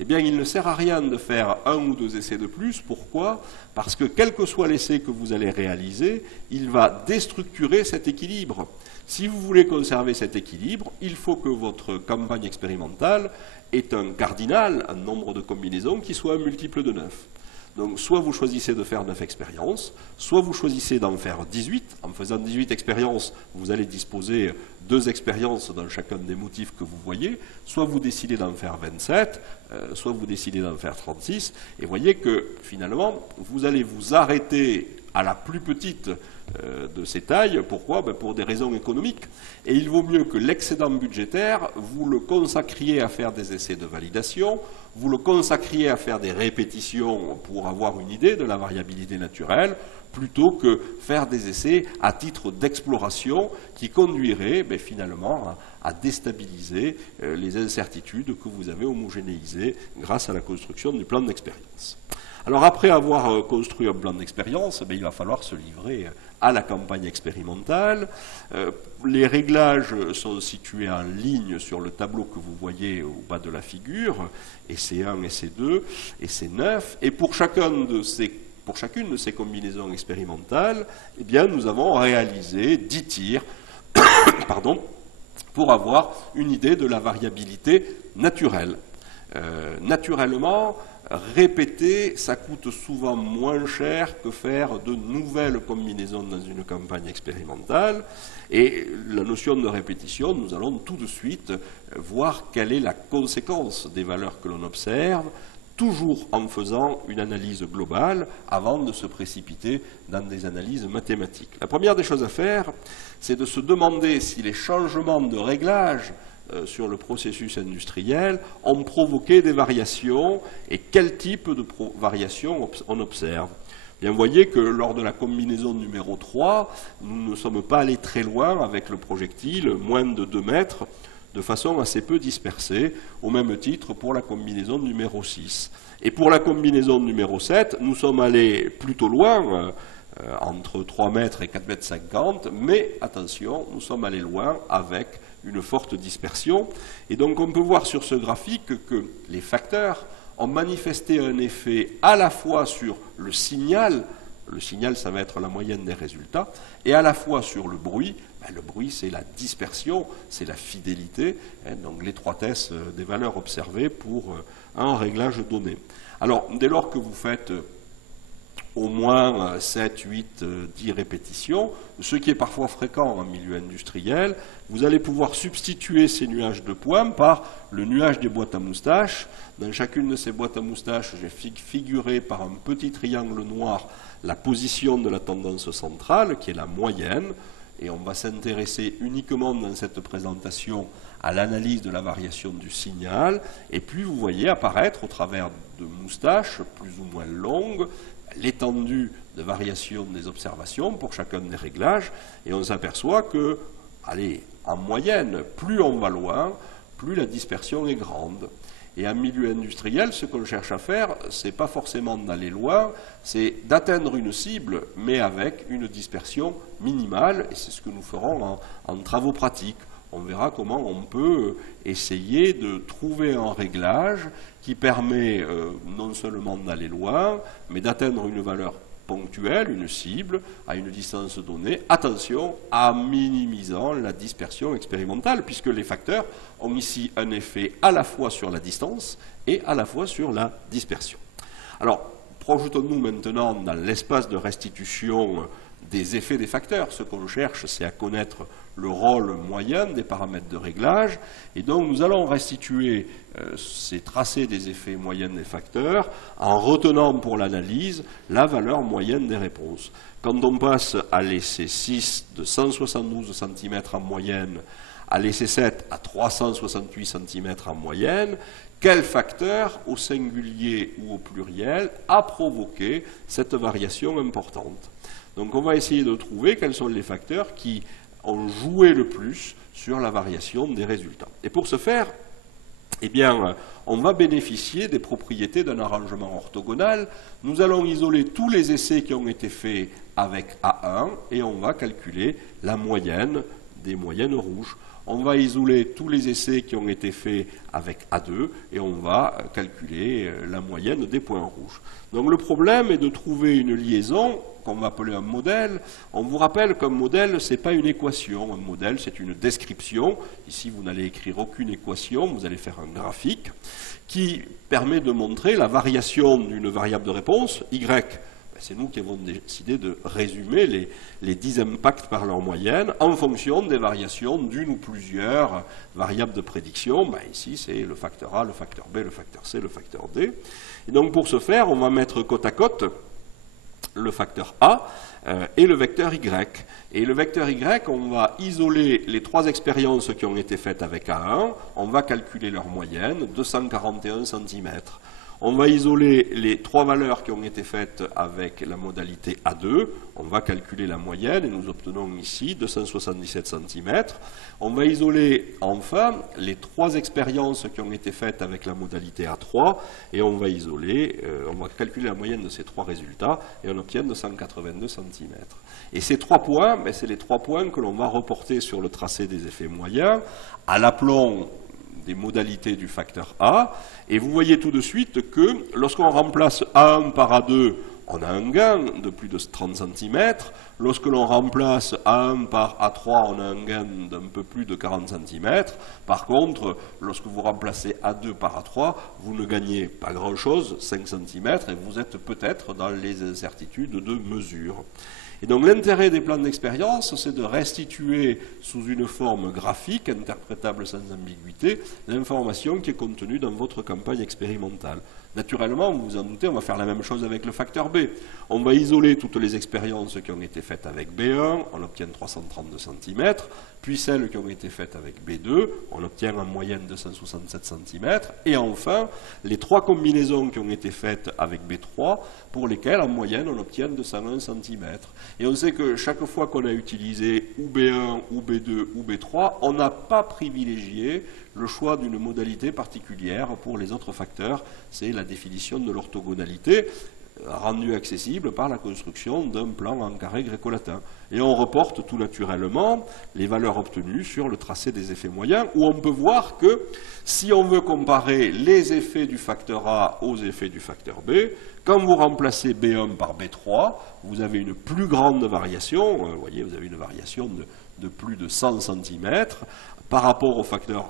Eh bien, il ne sert à rien de faire 1 ou 2 essais de plus. Pourquoi? Parce que quel que soit l'essai que vous allez réaliser, il va déstructurer cet équilibre. Si vous voulez conserver cet équilibre, il faut que votre campagne expérimentale ait un cardinal, un nombre de combinaisons qui soit un multiple de 9. Donc, soit vous choisissez de faire 9 expériences, soit vous choisissez d'en faire 18. En faisant 18 expériences, vous allez disposer 2 expériences dans chacun des motifs que vous voyez, soit vous décidez d'en faire 27, soit vous décidez d'en faire 36, et voyez que, finalement, vous allez vous arrêter à la plus petite de ces tailles. Pourquoi? Ben pour des raisons économiques. Et il vaut mieux que l'excédent budgétaire, vous le consacriez à faire des essais de validation, vous le consacriez à faire des répétitions pour avoir une idée de la variabilité naturelle, plutôt que faire des essais à titre d'exploration qui conduiraient finalement à déstabiliser les incertitudes que vous avez homogénéisées grâce à la construction du plan d'expérience. Alors après avoir construit un plan d'expérience, il va falloir se livrer à la campagne expérimentale. Les réglages sont situés en ligne sur le tableau que vous voyez au bas de la figure, EC1, EC2, EC9, et pour chacune de ces combinaisons expérimentales, eh bien, nous avons réalisé 10 tirs pardon, pour avoir une idée de la variabilité naturelle. Naturellement, répéter, ça coûte souvent moins cher que faire de nouvelles combinaisons dans une campagne expérimentale. Et la notion de répétition, nous allons tout de suite voir quelle est la conséquence des valeurs que l'on observe, toujours en faisant une analyse globale avant de se précipiter dans des analyses mathématiques. La première des choses à faire, c'est de se demander si les changements de réglage sur le processus industriel ont provoqué des variations et quel type de variations on observe. Et vous voyez que lors de la combinaison numéro 3, nous ne sommes pas allés très loin avec le projectile, moins de 2 mètres, de façon assez peu dispersée, au même titre pour la combinaison numéro 6. Et pour la combinaison numéro 7, nous sommes allés plutôt loin, entre 3 mètres et 4 mètres 50, mais attention, nous sommes allés loin avec une forte dispersion. Et donc on peut voir sur ce graphique que les facteurs ont manifesté un effet à la fois sur le signal ça va être la moyenne des résultats, et à la fois sur le bruit. Le bruit c'est la dispersion, c'est la fidélité, donc l'étroitesse des valeurs observées pour un réglage donné. Alors dès lors que vous faites au moins 7, 8, 10 répétitions, ce qui est parfois fréquent en milieu industriel, vous allez pouvoir substituer ces nuages de points par le nuage des boîtes à moustaches. Dans chacune de ces boîtes à moustaches, j'ai figuré par un petit triangle noir la position de la tendance centrale, qui est la moyenne, et on va s'intéresser uniquement dans cette présentation à l'analyse de la variation du signal, et puis vous voyez apparaître au travers de moustaches plus ou moins longues l'étendue de variation des observations pour chacun des réglages, et on s'aperçoit que, allez, en moyenne, plus on va loin, plus la dispersion est grande. Et en milieu industriel, ce qu'on cherche à faire, ce n'est pas forcément d'aller loin, c'est d'atteindre une cible, mais avec une dispersion minimale, et c'est ce que nous ferons en travaux pratiques. On verra comment on peut essayer de trouver un réglage qui permet non seulement d'aller loin, mais d'atteindre une valeur ponctuelle, une cible, à une distance donnée. Attention, à minimisant la dispersion expérimentale, puisque les facteurs ont ici un effet à la fois sur la distance et à la fois sur la dispersion. Alors, projetons-nous maintenant dans l'espace de restitution des effets des facteurs. Ce qu'on cherche, c'est à connaître le rôle moyen des paramètres de réglage, et donc nous allons restituer ces tracés des effets moyens des facteurs en retenant pour l'analyse la valeur moyenne des réponses. Quand on passe à l'essai 6 de 172 cm en moyenne, à l'essai 7 à 368 cm en moyenne, quel facteur, au singulier ou au pluriel, a provoqué cette variation importante? Donc on va essayer de trouver quels sont les facteurs qui ont joué le plus sur la variation des résultats. Et pour ce faire, eh bien, on va bénéficier des propriétés d'un arrangement orthogonal. Nous allons isoler tous les essais qui ont été faits avec A1 et on va calculer la moyenne des moyennes rouges. On va isoler tous les essais qui ont été faits avec A2 et on va calculer la moyenne des points rouges. Donc le problème est de trouver une liaison qu'on va appeler un modèle. On vous rappelle qu'un modèle, ce n'est pas une équation. Un modèle, c'est une description. Ici, vous n'allez écrire aucune équation, vous allez faire un graphique qui permet de montrer la variation d'une variable de réponse, Y. C'est nous qui avons décidé de résumer les 10 impacts par leur moyenne en fonction des variations d'une ou plusieurs variables de prédiction. Ici, c'est le facteur A, le facteur B, le facteur C, le facteur D. Et donc, pour ce faire, on va mettre côte à côte le facteur A et le vecteur Y. Et le vecteur Y, on va isoler les 3 expériences qui ont été faites avec A1, on va calculer leur moyenne, 241 cm. On va isoler les 3 valeurs qui ont été faites avec la modalité A2. On va calculer la moyenne et nous obtenons ici 277 cm. On va isoler enfin les 3 expériences qui ont été faites avec la modalité A3 et on va calculer la moyenne de ces 3 résultats et on obtient 282 cm. Et ces 3 points, c'est les 3 points que l'on va reporter sur le tracé des effets moyens à l'aplomb des modalités du facteur A, et vous voyez tout de suite que lorsqu'on remplace A1 par A2, on a un gain de plus de 30 cm. Lorsque l'on remplace A1 par A3, on a un gain d'un peu plus de 40 cm. Par contre, lorsque vous remplacez A2 par A3, vous ne gagnez pas grand-chose, 5 cm, et vous êtes peut-être dans les incertitudes de mesure. Et donc l'intérêt des plans d'expérience, c'est de restituer sous une forme graphique, interprétable sans ambiguïté, l'information qui est contenue dans votre campagne expérimentale. Naturellement, vous vous en doutez, on va faire la même chose avec le facteur B. On va isoler toutes les expériences qui ont été faites avec B1, on obtient 332 cm, puis celles qui ont été faites avec B2, on obtient en moyenne 267 cm, et enfin, les 3 combinaisons qui ont été faites avec B3, pour lesquelles, en moyenne, on obtient 201 cm. Et on sait que chaque fois qu'on a utilisé ou B1, ou B2, ou B3, on n'a pas privilégié le choix d'une modalité particulière pour les autres facteurs, c'est la définition de l'orthogonalité, rendue accessible par la construction d'un plan en carré gréco-latin. Et on reporte tout naturellement les valeurs obtenues sur le tracé des effets moyens, où on peut voir que si on veut comparer les effets du facteur A aux effets du facteur B, quand vous remplacez B1 par B3, vous avez une plus grande variation, vous voyez, vous avez une variation de plus de 100 cm, par rapport au facteur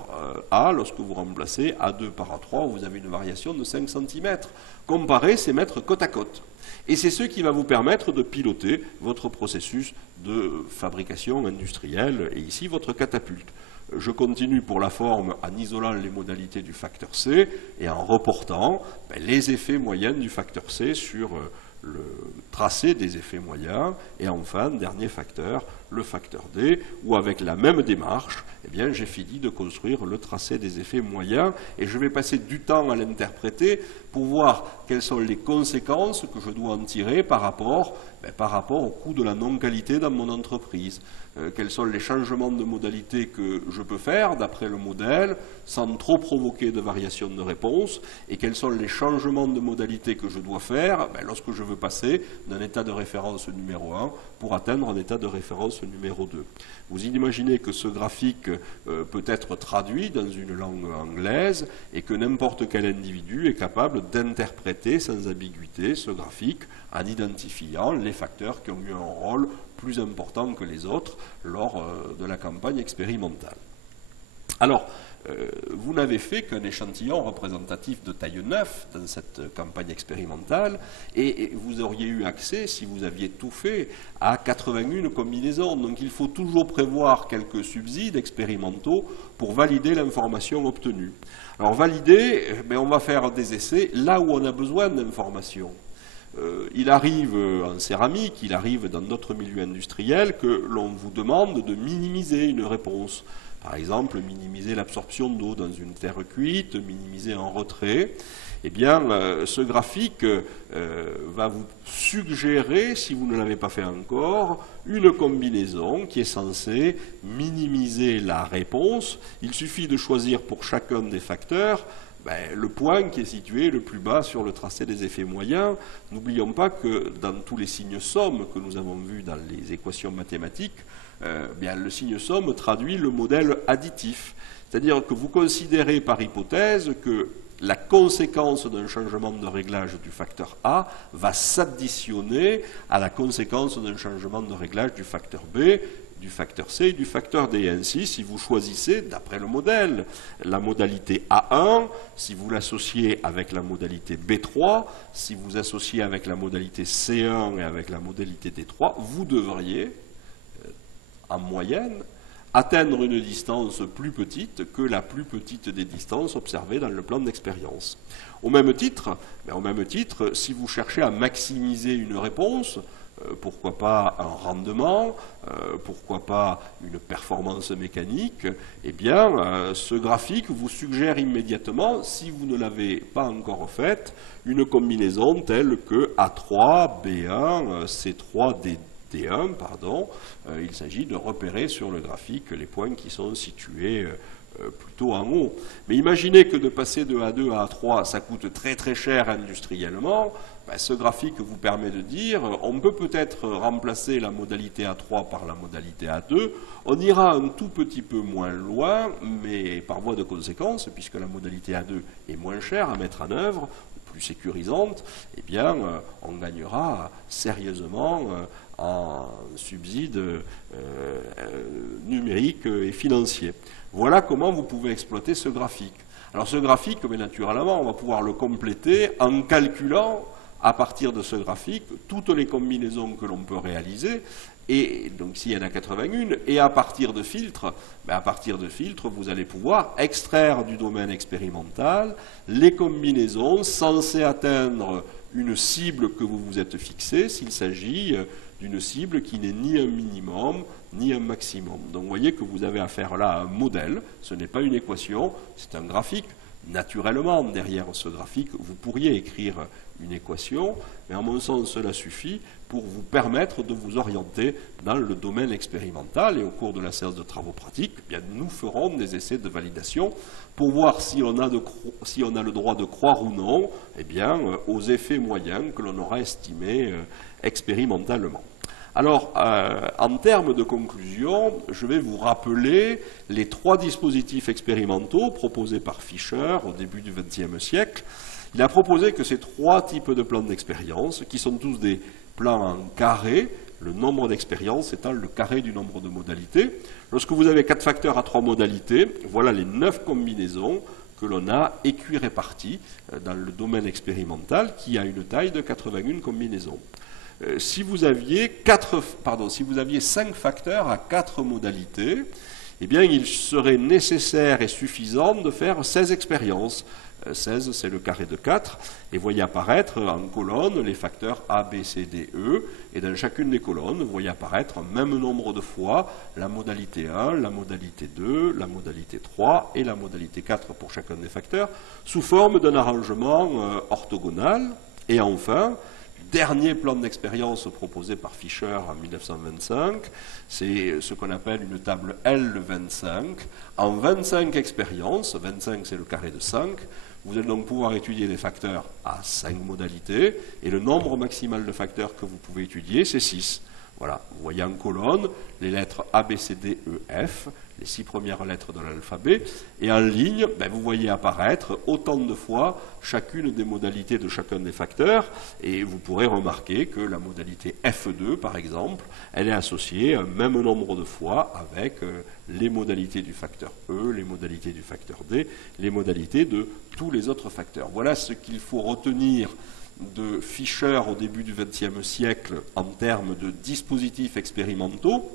A, lorsque vous remplacez A2 par A3, vous avez une variation de 5 cm. Comparer, c'est mettre côte à côte. Et c'est ce qui va vous permettre de piloter votre processus de fabrication industrielle, et ici votre catapulte. Je continue pour la forme en isolant les modalités du facteur C et en reportant les effets moyens du facteur C sur le tracé des effets moyens, et enfin, dernier facteur, le facteur D, où avec la même démarche, eh bien, j'ai fini de construire le tracé des effets moyens, et je vais passer du temps à l'interpréter pour voir quelles sont les conséquences que je dois en tirer par rapport au coût de la non-qualité dans mon entreprise. Quels sont les changements de modalité que je peux faire d'après le modèle sans trop provoquer de variations de réponse, et quels sont les changements de modalité que je dois faire lorsque je veux passer d'un état de référence numéro 1 pour atteindre un état de référence numéro 2. Vous imaginez que ce graphique peut être traduit dans une langue anglaise et que n'importe quel individu est capable d'interpréter sans ambiguïté ce graphique en identifiant les facteurs qui ont eu un rôle plus important que les autres lors de la campagne expérimentale. Alors, vous n'avez fait qu'un échantillon représentatif de taille 9 dans cette campagne expérimentale, et vous auriez eu accès, si vous aviez tout fait, à 81 combinaisons. Donc il faut toujours prévoir quelques subsides expérimentaux pour valider l'information obtenue. Alors valider, on va faire des essais là où on a besoin d'informations. Il arrive en céramique, il arrive dans d'autres milieux industriels que l'on vous demande de minimiser une réponse. Par exemple, minimiser l'absorption d'eau dans une terre cuite, minimiser un retrait. Eh bien, ce graphique va vous suggérer, si vous ne l'avez pas fait encore, une combinaison qui est censée minimiser la réponse. Il suffit de choisir pour chacun des facteurs le point qui est situé le plus bas sur le tracé des effets moyens. N'oublions pas que dans tous les signes somme que nous avons vus dans les équations mathématiques, le signe somme traduit le modèle additif. C'est-à-dire que vous considérez par hypothèse que la conséquence d'un changement de réglage du facteur A va s'additionner à la conséquence d'un changement de réglage du facteur B, du facteur C et du facteur D. Ainsi, si vous choisissez, d'après le modèle, la modalité A1, si vous l'associez avec la modalité B3, si vous associez avec la modalité C1 et avec la modalité D3, vous devriez, en moyenne, atteindre une distance plus petite que la plus petite des distances observées dans le plan d'expérience. Au même titre, si vous cherchez à maximiser une réponse, pourquoi pas un rendement, pourquoi pas une performance mécanique, eh bien, ce graphique vous suggère immédiatement, si vous ne l'avez pas encore fait, une combinaison telle que A3, B1, C3, D1, pardon. Il s'agit de repérer sur le graphique les points qui sont situés plutôt en haut. Mais imaginez que de passer de A2 à A3, ça coûte très très cher industriellement. Ce graphique vous permet de dire, on peut peut-être remplacer la modalité A3 par la modalité A2, on ira un tout petit peu moins loin, mais par voie de conséquence, puisque la modalité A2 est moins chère à mettre en œuvre, plus sécurisante, eh bien, on gagnera sérieusement en subside numérique et financier. Voilà comment vous pouvez exploiter ce graphique. Alors ce graphique, mais naturellement, on va pouvoir le compléter en calculant à partir de ce graphique toutes les combinaisons que l'on peut réaliser, Et donc s'il y en a 81, et à partir de filtres, vous allez pouvoir extraire du domaine expérimental les combinaisons censées atteindre une cible que vous vous êtes fixée, s'il s'agit d'une cible qui n'est ni un minimum ni un maximum. Donc vous voyez que vous avez affaire là à un modèle, ce n'est pas une équation, c'est un graphique. Naturellement, derrière ce graphique, vous pourriez écrire une équation, mais à mon sens, cela suffit pour vous permettre de vous orienter dans le domaine expérimental. Et au cours de la séance de travaux pratiques, eh bien, nous ferons des essais de validation pour voir si on a le droit de croire ou non, eh bien, aux effets moyens que l'on aura estimés expérimentalement. Alors, en termes de conclusion, je vais vous rappeler les 3 dispositifs expérimentaux proposés par Fischer au début du XXe siècle. Il a proposé que ces 3 types de plans d'expérience, qui sont tous des plans en carré, le nombre d'expériences étant le carré du nombre de modalités. Lorsque vous avez 4 facteurs à 3 modalités, voilà les 9 combinaisons que l'on a équiréparties dans le domaine expérimental, qui a une taille de 81 combinaisons. Si vous aviez 5 facteurs à 4 modalités, eh bien, il serait nécessaire et suffisant de faire 16 expériences. 16, c'est le carré de 4, et vous voyez apparaître en colonne les facteurs A, B, C, D, E, et dans chacune des colonnes, vous voyez apparaître un même nombre de fois la modalité 1, la modalité 2, la modalité 3 et la modalité 4 pour chacun des facteurs, sous forme d'un arrangement orthogonal. Et enfin, dernier plan d'expérience proposé par Fischer en 1925, c'est ce qu'on appelle une table L25. En 25 expériences, 25 c'est le carré de 5, vous allez donc pouvoir étudier des facteurs à 5 modalités, et le nombre maximal de facteurs que vous pouvez étudier, c'est 6. Voilà, vous voyez en colonne les lettres A, B, C, D, E, F, les 6 premières lettres de l'alphabet, et en ligne, vous voyez apparaître autant de fois chacune des modalités de chacun des facteurs, et vous pourrez remarquer que la modalité F2, par exemple, elle est associée un même nombre de fois avec les modalités du facteur E, les modalités du facteur D, les modalités de tous les autres facteurs. Voilà ce qu'il faut retenir de Fischer au début du XXe siècle en termes de dispositifs expérimentaux.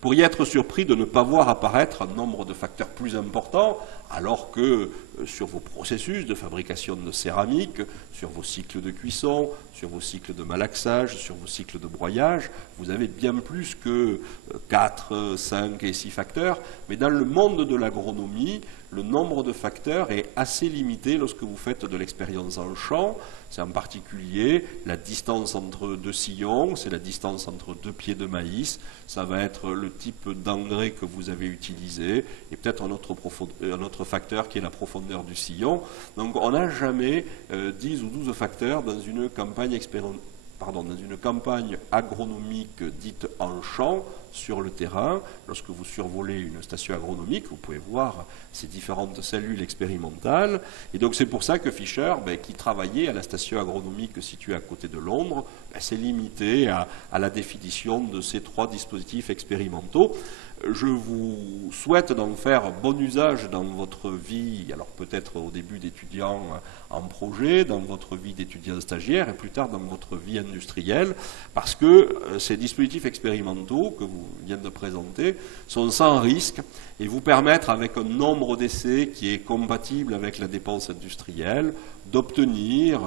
Pourriez être surpris de ne pas voir apparaître un nombre de facteurs plus important, alors que sur vos processus de fabrication de céramique, sur vos cycles de cuisson, sur vos cycles de malaxage, sur vos cycles de broyage, vous avez bien plus que 4, 5 et 6 facteurs. Mais dans le monde de l'agronomie, le nombre de facteurs est assez limité lorsque vous faites de l'expérience en champ. C'est en particulier la distance entre 2 sillons, c'est la distance entre 2 pieds de maïs, ça va être le type d'engrais que vous avez utilisé, et peut-être un autre facteur qui est la profondeur du sillon. Donc on n'a jamais 10 ou 12 facteurs dans une campagne dans une campagne agronomique dite en champ, sur le terrain. Lorsque vous survolez une station agronomique, vous pouvez voir ces différentes cellules expérimentales. Et donc c'est pour ça que Fischer, qui travaillait à la station agronomique située à côté de Londres, s'est limité à la définition de ces 3 dispositifs expérimentaux. Je vous souhaite d'en faire bon usage dans votre vie, alors peut-être au début d'étudiant en projet, dans votre vie d'étudiant stagiaire et plus tard dans votre vie industrielle, parce que ces dispositifs expérimentaux que vous venez de présenter sont sans risque et vous permettre, avec un nombre d'essais qui est compatible avec la dépense industrielle, d'obtenir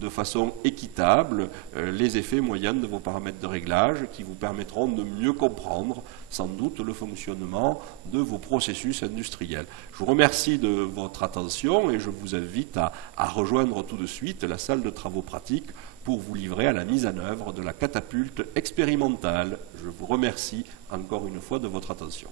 de façon équitable les effets moyens de vos paramètres de réglage qui vous permettront de mieux comprendre sans doute le fonctionnement de vos processus industriels. Je vous remercie de votre attention et je vous invite à rejoindre tout de suite la salle de travaux pratiques pour vous livrer à la mise en œuvre de la catapulte expérimentale. Je vous remercie encore une fois de votre attention.